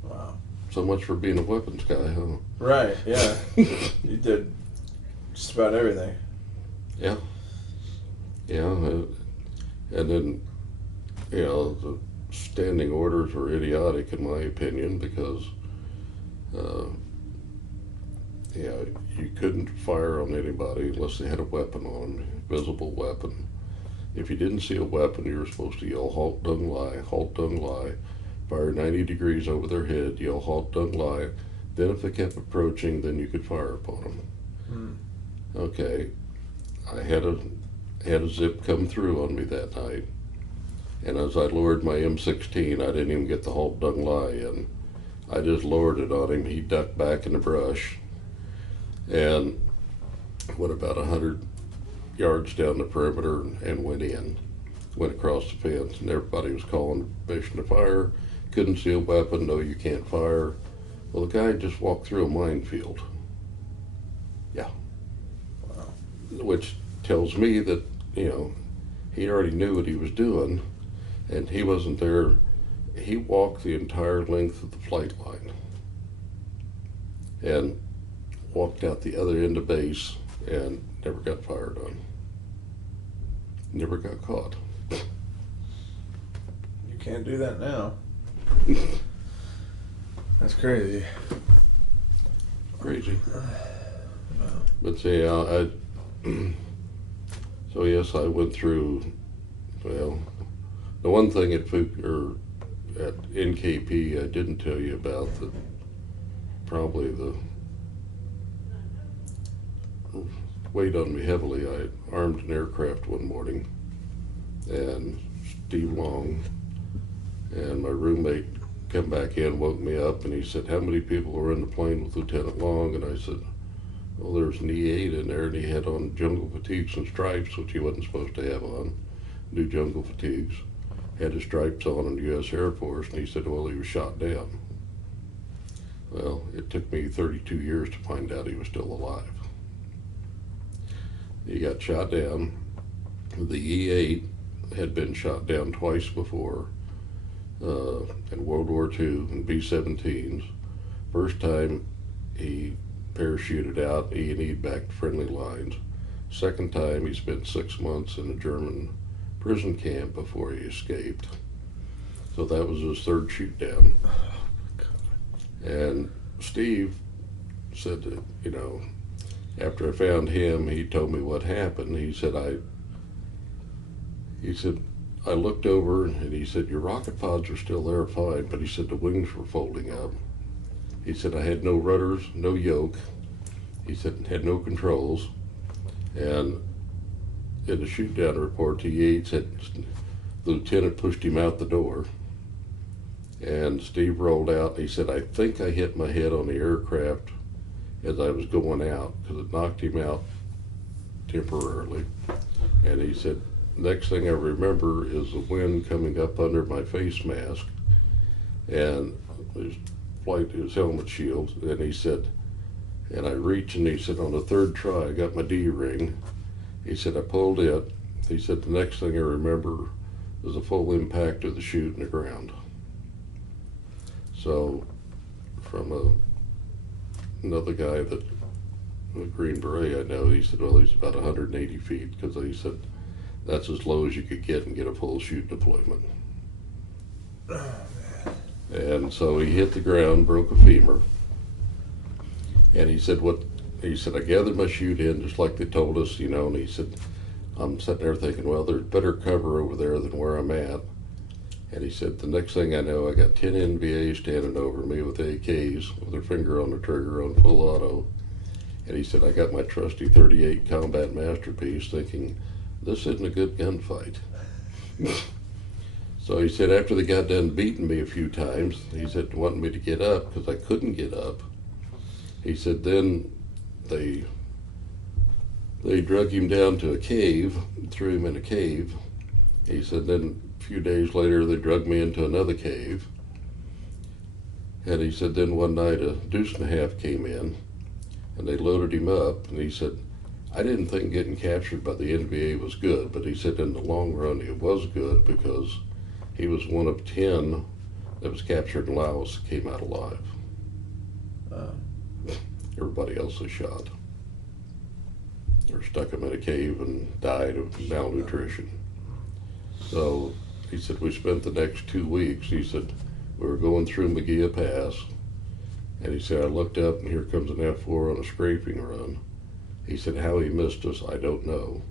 Wow. So much for being a weapons guy, huh? Right, yeah. You did just about everything. Yeah. Yeah, and then, the standing orders were idiotic in my opinion because, you couldn't fire on anybody unless they had a weapon on them, visible weapon. If you didn't see a weapon, you were supposed to yell, halt, don't lie, fire 90 degrees over their head, yell, halt, don't lie. Then if they kept approaching, then you could fire upon them. Okay, I had a zip come through on me that night, and as I lowered my M16, I didn't even get the halt, don't lie in. I just lowered it on him. He ducked back in the brush and went about 100 yards down the perimeter and went across the fence, and everybody was calling permission to fire. Couldn't see a weapon. No, you can't fire. Well, the guy just walked through a minefield. Yeah. Wow. Which tells me that, he already knew what he was doing, and he wasn't there. He walked the entire length of the flight line and walked out the other end of base and never got fired on. Never got caught. You can't do that now. That's crazy. Crazy. But see, so yes, I went through, the one thing at NKP I didn't tell you about that probably weighed on me heavily. I armed an aircraft one morning, and Steve Long and my roommate come back in, woke me up, and he said, how many people were in the plane with Lieutenant Long? And I said, well, there's an E-8 in there, and he had on jungle fatigues and stripes, which he wasn't supposed to have on, new jungle fatigues. Had his stripes on in the U.S. Air Force, and he said, well, he was shot down. Well, it took me 32 years to find out he was still alive. He got shot down. The E-8 had been shot down twice before in World War II in B-17s. First time he parachuted out, E&E'd back to friendly lines. Second time he spent 6 months in a German prison camp before he escaped. So that was his third shoot down. And Steve said that, after I found him, he told me what happened. He said, I looked over, and he said, your rocket pods are still there fine, but he said the wings were folding up. He said, I had no rudders, no yoke. He said, had no controls. And in the shoot down report, the E-8 said the lieutenant pushed him out the door. And Steve rolled out. He said, I think I hit my head on the aircraft as I was going out, because it knocked him out temporarily. And he said, next thing I remember is the wind coming up under my face mask and his helmet shield. And he said, and I reached, and he said, on the third try, I got my D-ring. He said, I pulled it. He said, the next thing I remember was the full impact of the chute in the ground. So from another guy that, a Green Beret I know, he said, well, he's about 180 feet, because he said that's as low as you could get and get a full chute deployment. Oh, man. And so he hit the ground, broke a femur. And he said, I gathered my chute in just like they told us, and he said, I'm sitting there thinking, well, there's better cover over there than where I'm at. And he said, the next thing I know, I got 10 NVAs standing over me with AKs, with their finger on the trigger on full auto. And he said, I got my trusty 38 Combat Masterpiece, thinking, this isn't a good gunfight. So he said after they got done beating me a few times, he said wanting me to get up because I couldn't get up. He said then they drug him down to a cave, threw him in a cave. He said then a few days later they drug me into another cave. And he said then one night a deuce and a half came in and they loaded him up, and he said, I didn't think getting captured by the NBA was good, but he said in the long run it was good because he was one of 10 that was captured in Laos that came out alive. Everybody else was shot or stuck him in a cave and died of malnutrition. So he said we spent the next 2 weeks, he said we were going through Magia Pass, and he said I looked up and here comes an F4 on a scraping run. He said how he missed us, I don't know.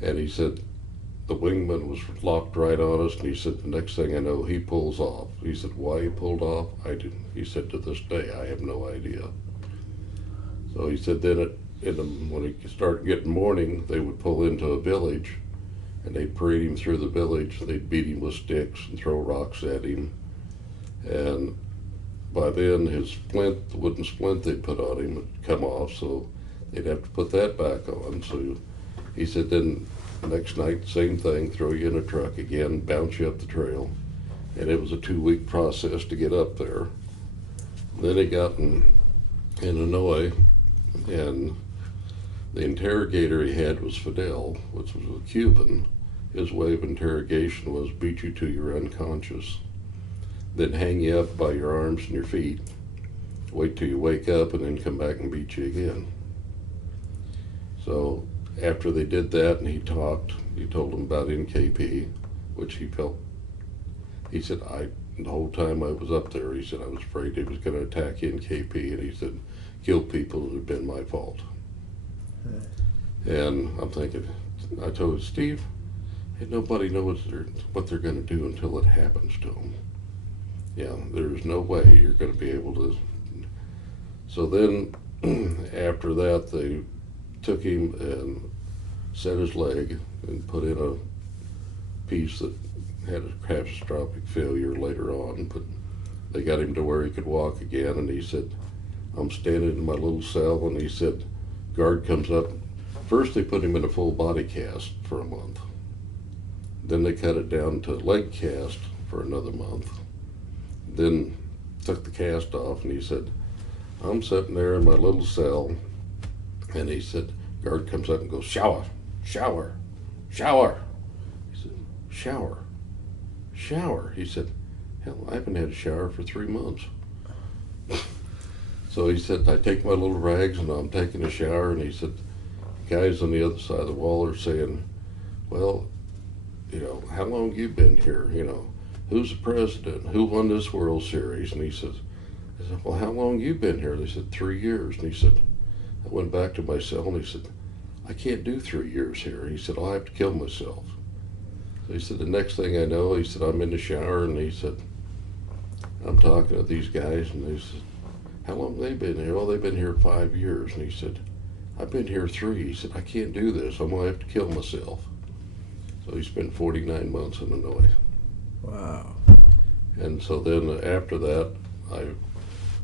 And he said the wingman was locked right on us, and he said the next thing I know he pulls off. He said why he pulled off, I didn't. He said to this day I have no idea. So he said then when it started getting morning, they would pull into a village and they'd parade him through the village. They'd beat him with sticks and throw rocks at him. And by then his splint, the wooden splint they put on him would come off, so they'd have to put that back on. So he said then the next night, same thing, throw you in a truck again, bounce you up the trail. And it was a 2-week process to get up there. Then he got in Hanoi, and the interrogator he had was Fidel, which was a Cuban. His way of interrogation was beat you till you're unconscious, then hang you up by your arms and your feet, wait till you wake up, and then come back and beat you again. So after they did that and he told them about NKP, which he felt, he said, the whole time I was up there, he said, I was afraid he was going to attack NKP, and he said, kill people that had been my fault. And I'm thinking, I told Steve, hey, nobody knows what they're going to do until it happens to them. Yeah, there's no way you're going to be able to. So then after that, they took him and set his leg and put in a piece that had a catastrophic failure later on, but they got him to where he could walk again, and he said, I'm standing in my little cell, and he said, guard comes up. First they put him in a full body cast for a month. Then they cut it down to leg cast for another month. Then took the cast off, and he said, I'm sitting there in my little cell, and he said, guard comes up and goes, shower, shower, shower. He said, shower, shower. He said, hell, I haven't had a shower for 3 months. So he said, I take my little rags and I'm taking a shower, and he said, guys on the other side of the wall are saying, well, how long you been here? Who's the president? Who won this World Series? And he said, well, how long you been here? They said, 3 years. And he said, I went back to my cell, and he said, I can't do 3 years here. He said, I'll have to kill myself. So he said, the next thing I know, he said, I'm in the shower, and he said, I'm talking to these guys, and they said, how long they been here? Well, they've been here 5 years. And he said, I've been here 3. He said, I can't do this. I'm going to have to kill myself. So he spent 49 months in Hanoi. Wow. And so then after that,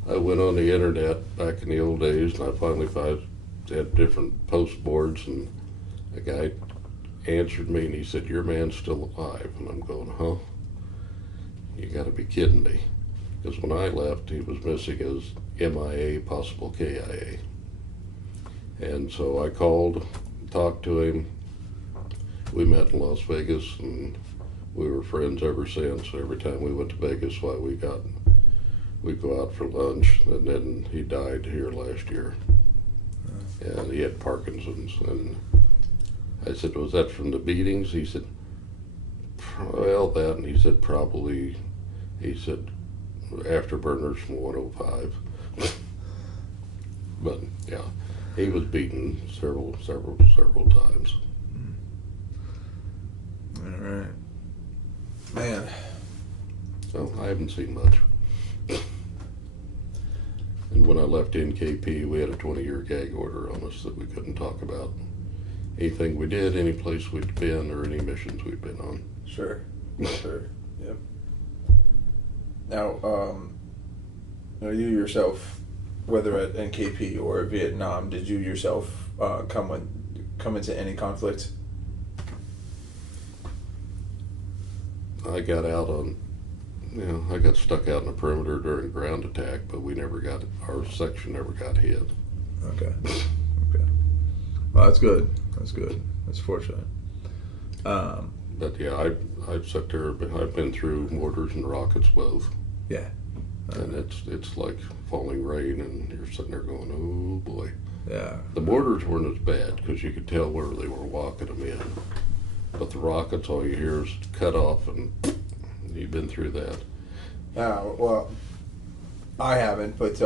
I went on the internet back in the old days, and I finally had different post boards, and a guy answered me, and he said, your man's still alive. And I'm going, huh? You got to be kidding me. Because when I left, he was missing as MIA, possible KIA. And so I called, talked to him. We met in Las Vegas, and we were friends ever since. Every time we went to Vegas, we'd go out for lunch, and then he died here last year. And he had Parkinson's. And I said, was that from the beatings? He said, well, that, and he said, probably, he said, afterburners from 105. But yeah, he was beaten several times. All right, man. So I haven't seen much. And when I left NKP, we had a 20-year gag order on us that we couldn't talk about anything we did, any place we'd been, or any missions we'd been on. Sure. Sure. Yep. Now, you yourself, whether at NKP or Vietnam, did you yourself come into any conflict? I got out on, I got stuck out in the perimeter during a ground attack, but our section never got hit. Okay. Okay. Well, that's good. That's good. That's fortunate. But yeah, I've sat there. I've been through mortars and rockets both. Yeah. And it's like falling rain, and you're sitting there going, "Oh boy." Yeah. The mortars weren't as bad because you could tell where they were walking them in. But the rockets, all you hear is cut off, and you've been through that. Well, I haven't, but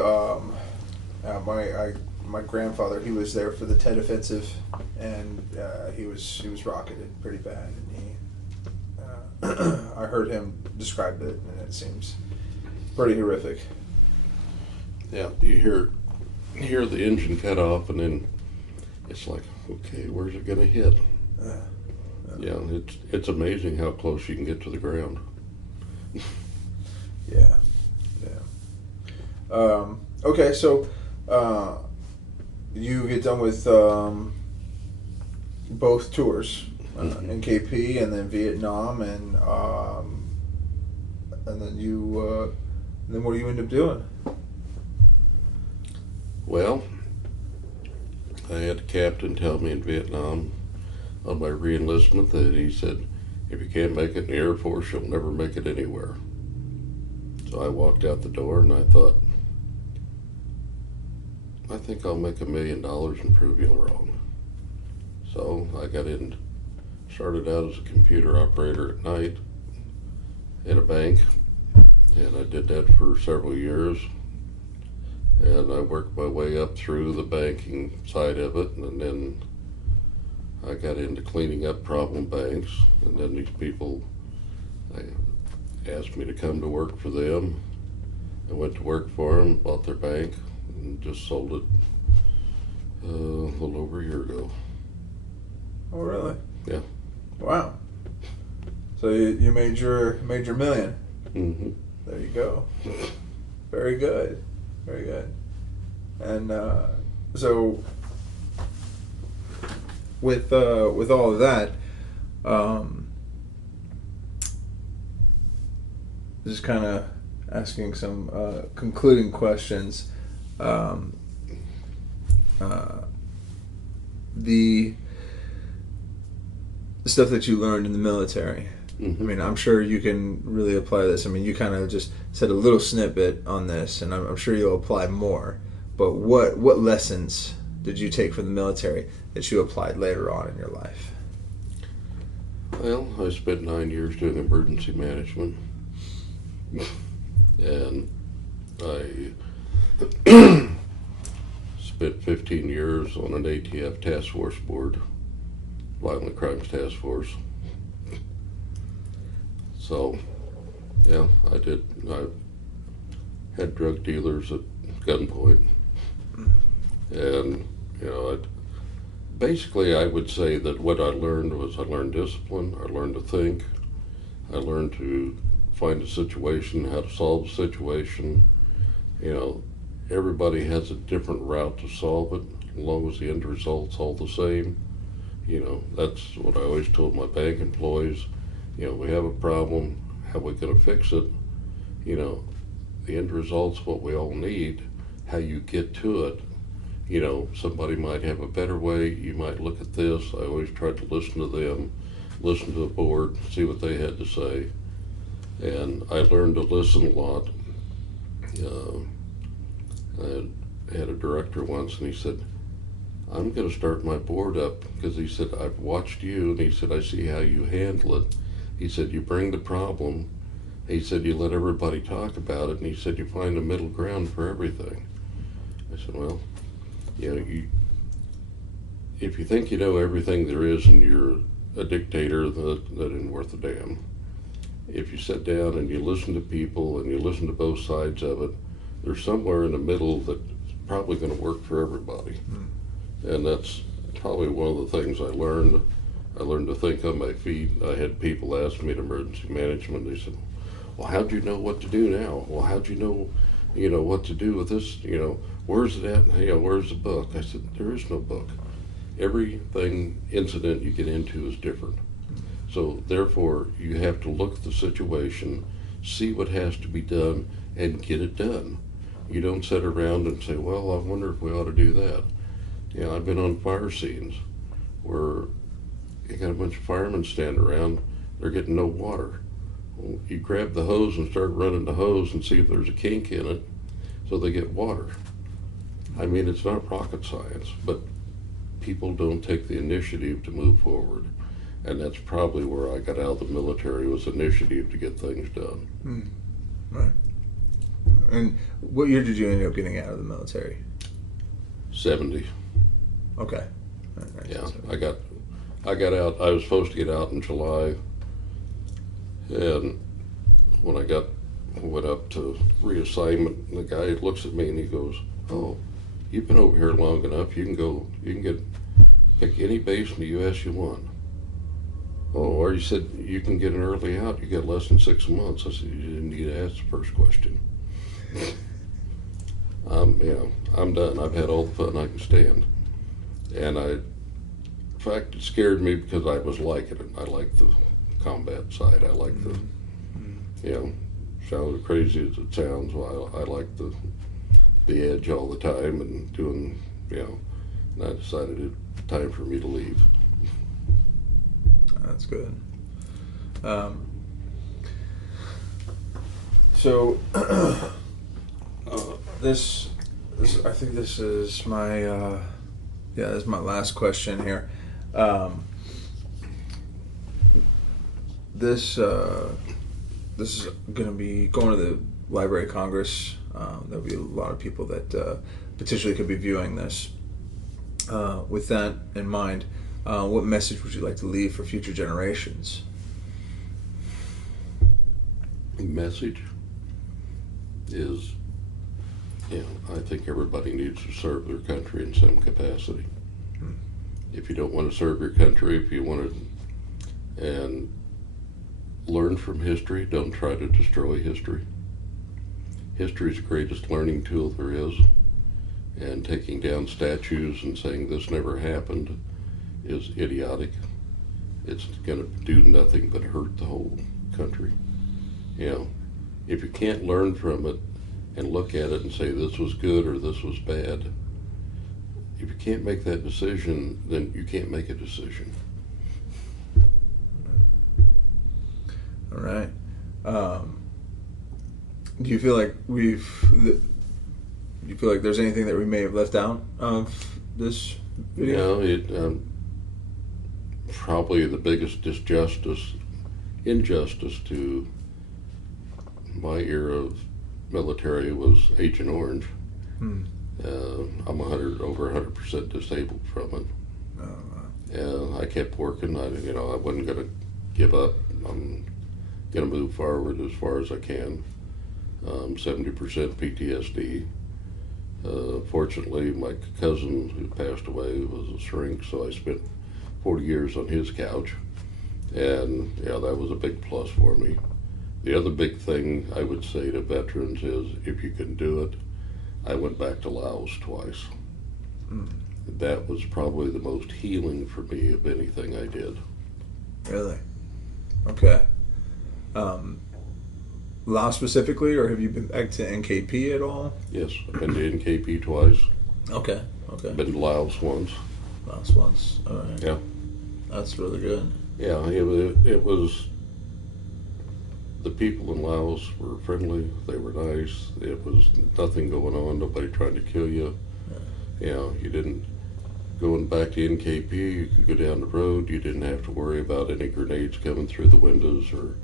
my grandfather, he was there for the Tet Offensive, and he was rocketed pretty bad, and I heard him describe it, and it seems pretty horrific. Yeah, you hear the engine cut off, and then it's like, okay, where's it gonna hit? Yeah, it's amazing how close you can get to the ground. Yeah. Okay, so you get done with both tours, NKP and then Vietnam, and then what do you end up doing? Well, I had a captain tell me in Vietnam on my re-enlistment that he said, if you can't make it in the Air Force, you'll never make it anywhere. So I walked out the door and I thought, I think I'll make $1 million and prove you wrong. So I started out as a computer operator at night in a bank, and I did that for several years. And I worked my way up through the banking side of it, and then I got into cleaning up problem banks, and then these people asked me to come to work for them. I went to work for them, bought their bank, and just sold it a little over a year ago. Oh, really? Yeah. Wow. So you made your million. Mm-hmm. There you go. Very good. Very good. And so with all of that, just kind of asking some concluding questions. The stuff that you learned in the military. Mm-hmm. I mean, I'm sure you can really apply this. I mean, you kind of just said a little snippet on this, and I'm sure you'll apply more. But what lessons did you take from the military that you applied later on in your life? Well, I spent 9 years doing emergency management, and I spent 15 years on an ATF task force board, Violent Crimes Task Force. So, yeah, I had drug dealers at gunpoint, and basically I would say that what I learned discipline. I learned to think. I learned to find a situation, how to solve a situation. Everybody has a different route to solve it, as long as the end result's all the same. That's what I always told my bank employees. We have a problem, how we going to fix it? The end result's what we all need. How you get to it, somebody might have a better way. You might look at this. I always tried to listen to them, listen to the board, see what they had to say. And I learned to listen a lot. I had a director once, and he said, I'm going to start my board up, because he said, I've watched you, and he said, I see how you handle it. He said, you bring the problem. He said, you let everybody talk about it, and he said, you find a middle ground for everything. I said, well, if you think you know everything there is and you're a dictator, that isn't worth a damn. If you sit down and you listen to people and you listen to both sides of it, there's somewhere in the middle that's probably going to work for everybody. And that's probably one of the things I learned. I learned to think on my feet. I had people ask me at emergency management, they said, well, how'd you know what to do now? Well, how'd you know, what to do with this? Where's it at? Where's the book? I said, there is no book. Everything, incident you get into is different. So therefore, you have to look at the situation, see what has to be done, and get it done. You don't sit around and say, well, I wonder if we ought to do that. I've been on fire scenes where you got a bunch of firemen standing around, they're getting no water. Well, you grab the hose and start running the hose and see if there's a kink in it so they get water. I mean, it's not rocket science, but people don't take the initiative to move forward. And that's probably where I got out of the military, was initiative to get things done. Right. And what year did you end up getting out of the military? 70. Okay. Yeah, I got out. I was supposed to get out in July, and when I went up to reassignment, the guy looks at me and he goes, "Oh, you've been over here long enough. You can pick any base in the U.S. you want." Oh, or you said you can get an early out. You got less than 6 months. I said, you didn't need to ask the first question. I'm done. I've had all the fun I can stand. And in fact, it scared me because I was liking it. I like the combat side. I like sounds crazy as it sounds. Well, I like the edge all the time and doing, and I decided it's time for me to leave. That's good. So this I think this is my this is my last question here. This is going to be going to the Library of Congress. There'll be a lot of people that potentially could be viewing this. With that in mind, what message would you like to leave for future generations? The message is, I think everybody needs to serve their country in some capacity. If you don't want to serve your country, if you want to and learn from history, don't try to destroy history. History is the greatest learning tool there is, and taking down statues and saying this never happened is idiotic. It's going to do nothing but hurt the whole country. If you can't learn from it and look at it and say this was good or this was bad, if you can't make that decision, then you can't make a decision. All right. Do you feel like there's anything that we may have left out of this video? Probably the biggest injustice to my era of military was Agent Orange. I'm over 100% disabled from it. And I kept working. I wasn't going to give up. I'm going to move forward as far as I can. 70% PTSD. Fortunately, my cousin who passed away was a shrink, so I spent 40 years on his couch. And that was a big plus for me. The other big thing I would say to veterans is, if you can do it, I went back to Laos twice. That was probably the most healing for me of anything I did. Really? Okay. Laos specifically, or have you been back to NKP at all? Yes, I've been to NKP twice. Okay. Been to Laos once. Laos once. All right. Yeah. That's really good. Yeah, it was. The people in Laos were friendly. They were nice. It was nothing going on. Nobody trying to kill you. You didn't. Going back to NKP, you could go down the road. You didn't have to worry about any grenades coming through the windows, or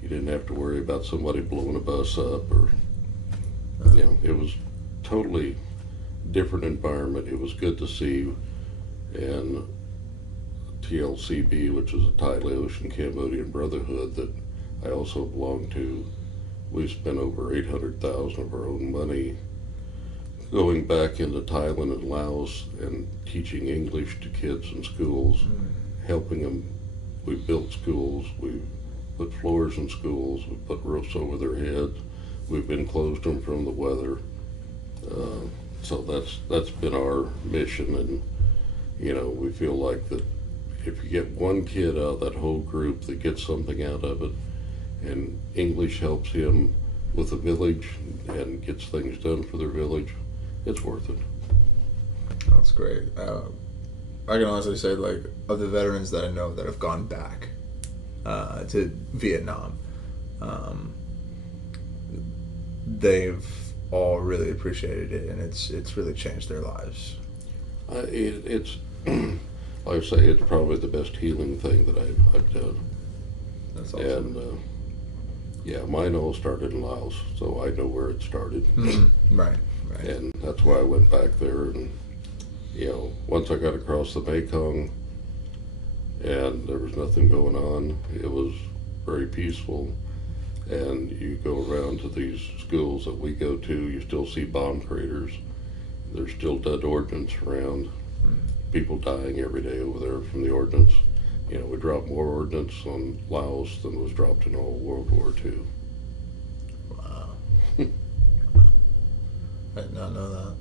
you didn't have to worry about somebody blowing a bus up, or it was totally different environment. It was good to see. And TLCB, which is a Thai Laotian Cambodian Brotherhood that I also belong to, we spent over $800,000 of our own money going back into Thailand and Laos and teaching English to kids in schools, helping them. We've built schools, we've put floors in schools, we've put roofs over their heads, we've enclosed them from the weather. So that's been our mission, and we feel like that if you get one kid out of that whole group that gets something out of it, and English helps him with the village and gets things done for their village, it's worth it. That's great. I can honestly say, like, of the veterans that I know that have gone back to Vietnam, they've all really appreciated it, and it's really changed their lives. It's like I say, it's probably the best healing thing that I've done. That's awesome. And yeah, mine all started in Laos, so I know where it started. Right. And that's why I went back there. And once I got across the Mekong, and there was nothing going on, it was very peaceful. And you go around to these schools that we go to, you still see bomb craters. There's still dead ordnance around. People dying every day over there from the ordnance. We dropped more ordnance on Laos than was dropped in all World War II. Wow. I did not know that.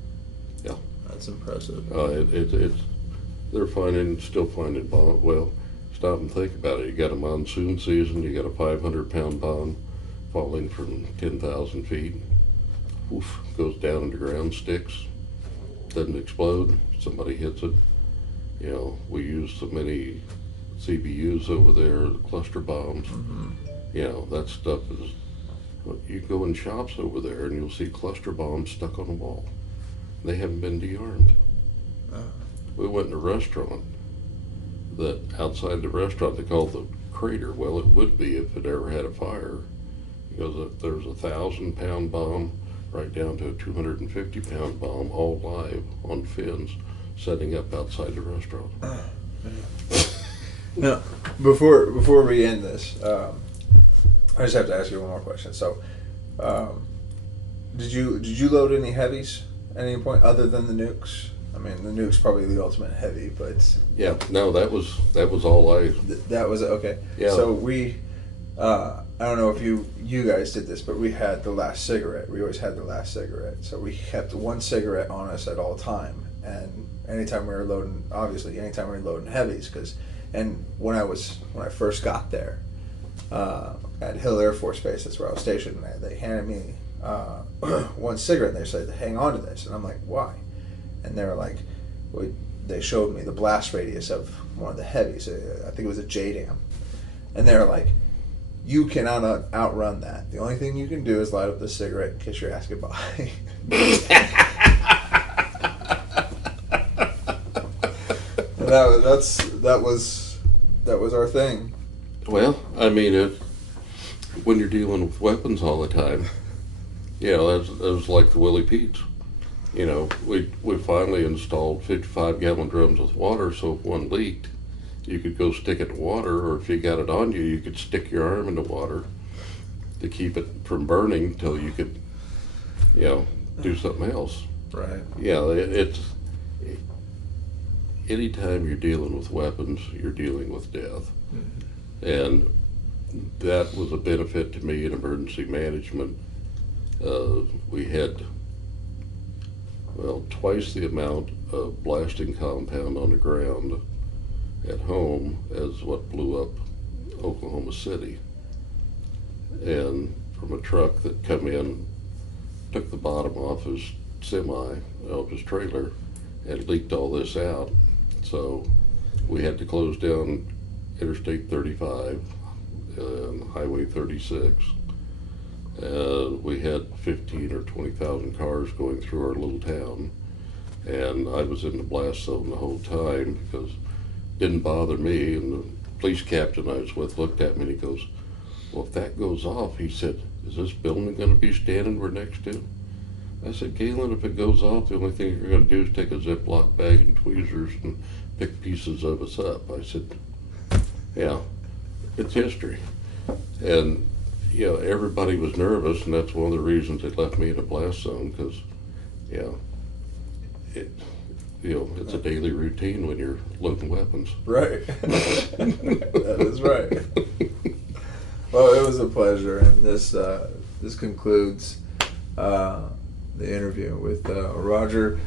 Yeah. That's impressive. They're still finding bomb. Well, stop and think about it. You got a monsoon season, you got a 500-pound bomb falling from 10,000 feet. Oof, goes down into ground, sticks, doesn't explode, somebody hits it. We use so many CBUs over there, cluster bombs. That stuff is, you go in shops over there and you'll see cluster bombs stuck on a wall. They haven't been dearmed. We went in a restaurant that outside the restaurant they called the crater. Well, it would be if it ever had a fire, because there's a 1,000-pound bomb right down to a 250-pound bomb, all live on fins, setting up outside the restaurant. Now, before we end this, I just have to ask you one more question. So, did you load any heavies at any point other than the nukes? I mean, the nuke's probably the ultimate heavy, but yeah, no, that was all I. That was okay. Yeah. So we, I don't know if you guys did this, but we had the last cigarette. We always had the last cigarette, so we kept one cigarette on us at all time. And anytime we were loading heavies, and when I first got there, at Hill Air Force Base, that's where I was stationed, they handed me one cigarette, and they said, hang on to this. And I'm like, why? And they were like, they showed me the blast radius of one of the heavies. I think it was a JDAM. And they were like, you cannot outrun that. The only thing you can do is light up the cigarette and kiss your ass goodbye. That was our thing. Well, I mean, when you're dealing with weapons all the time, that was like the Willie Pete's. We finally installed 55-gallon drums with water, so if one leaked, you could go stick it in water, or if you got it on you, you could stick your arm in the water to keep it from burning until you could, do something else. Right. It's anytime you're dealing with weapons, you're dealing with death. And that was a benefit to me in emergency management. We had, twice the amount of blasting compound on the ground at home as what blew up Oklahoma City. And from a truck that come in, took the bottom off his off his trailer, and leaked all this out. So we had to close down Interstate 35 and Highway 36. We had 15 or 20,000 cars going through our little town, and I was in the blast zone the whole time because it didn't bother me. And the police captain I was with looked at me and he goes, well, if that goes off, he said, is this building going to be standing we're next to? I said, Galen, if it goes off, the only thing you're going to do is take a Ziploc bag and tweezers and pick pieces of us up. I said, yeah, it's history. And everybody was nervous, and that's one of the reasons they left me in a blast zone, because, it's a daily routine when you're loading weapons. Right. That is right. Well, it was a pleasure, and this concludes the interview with Roger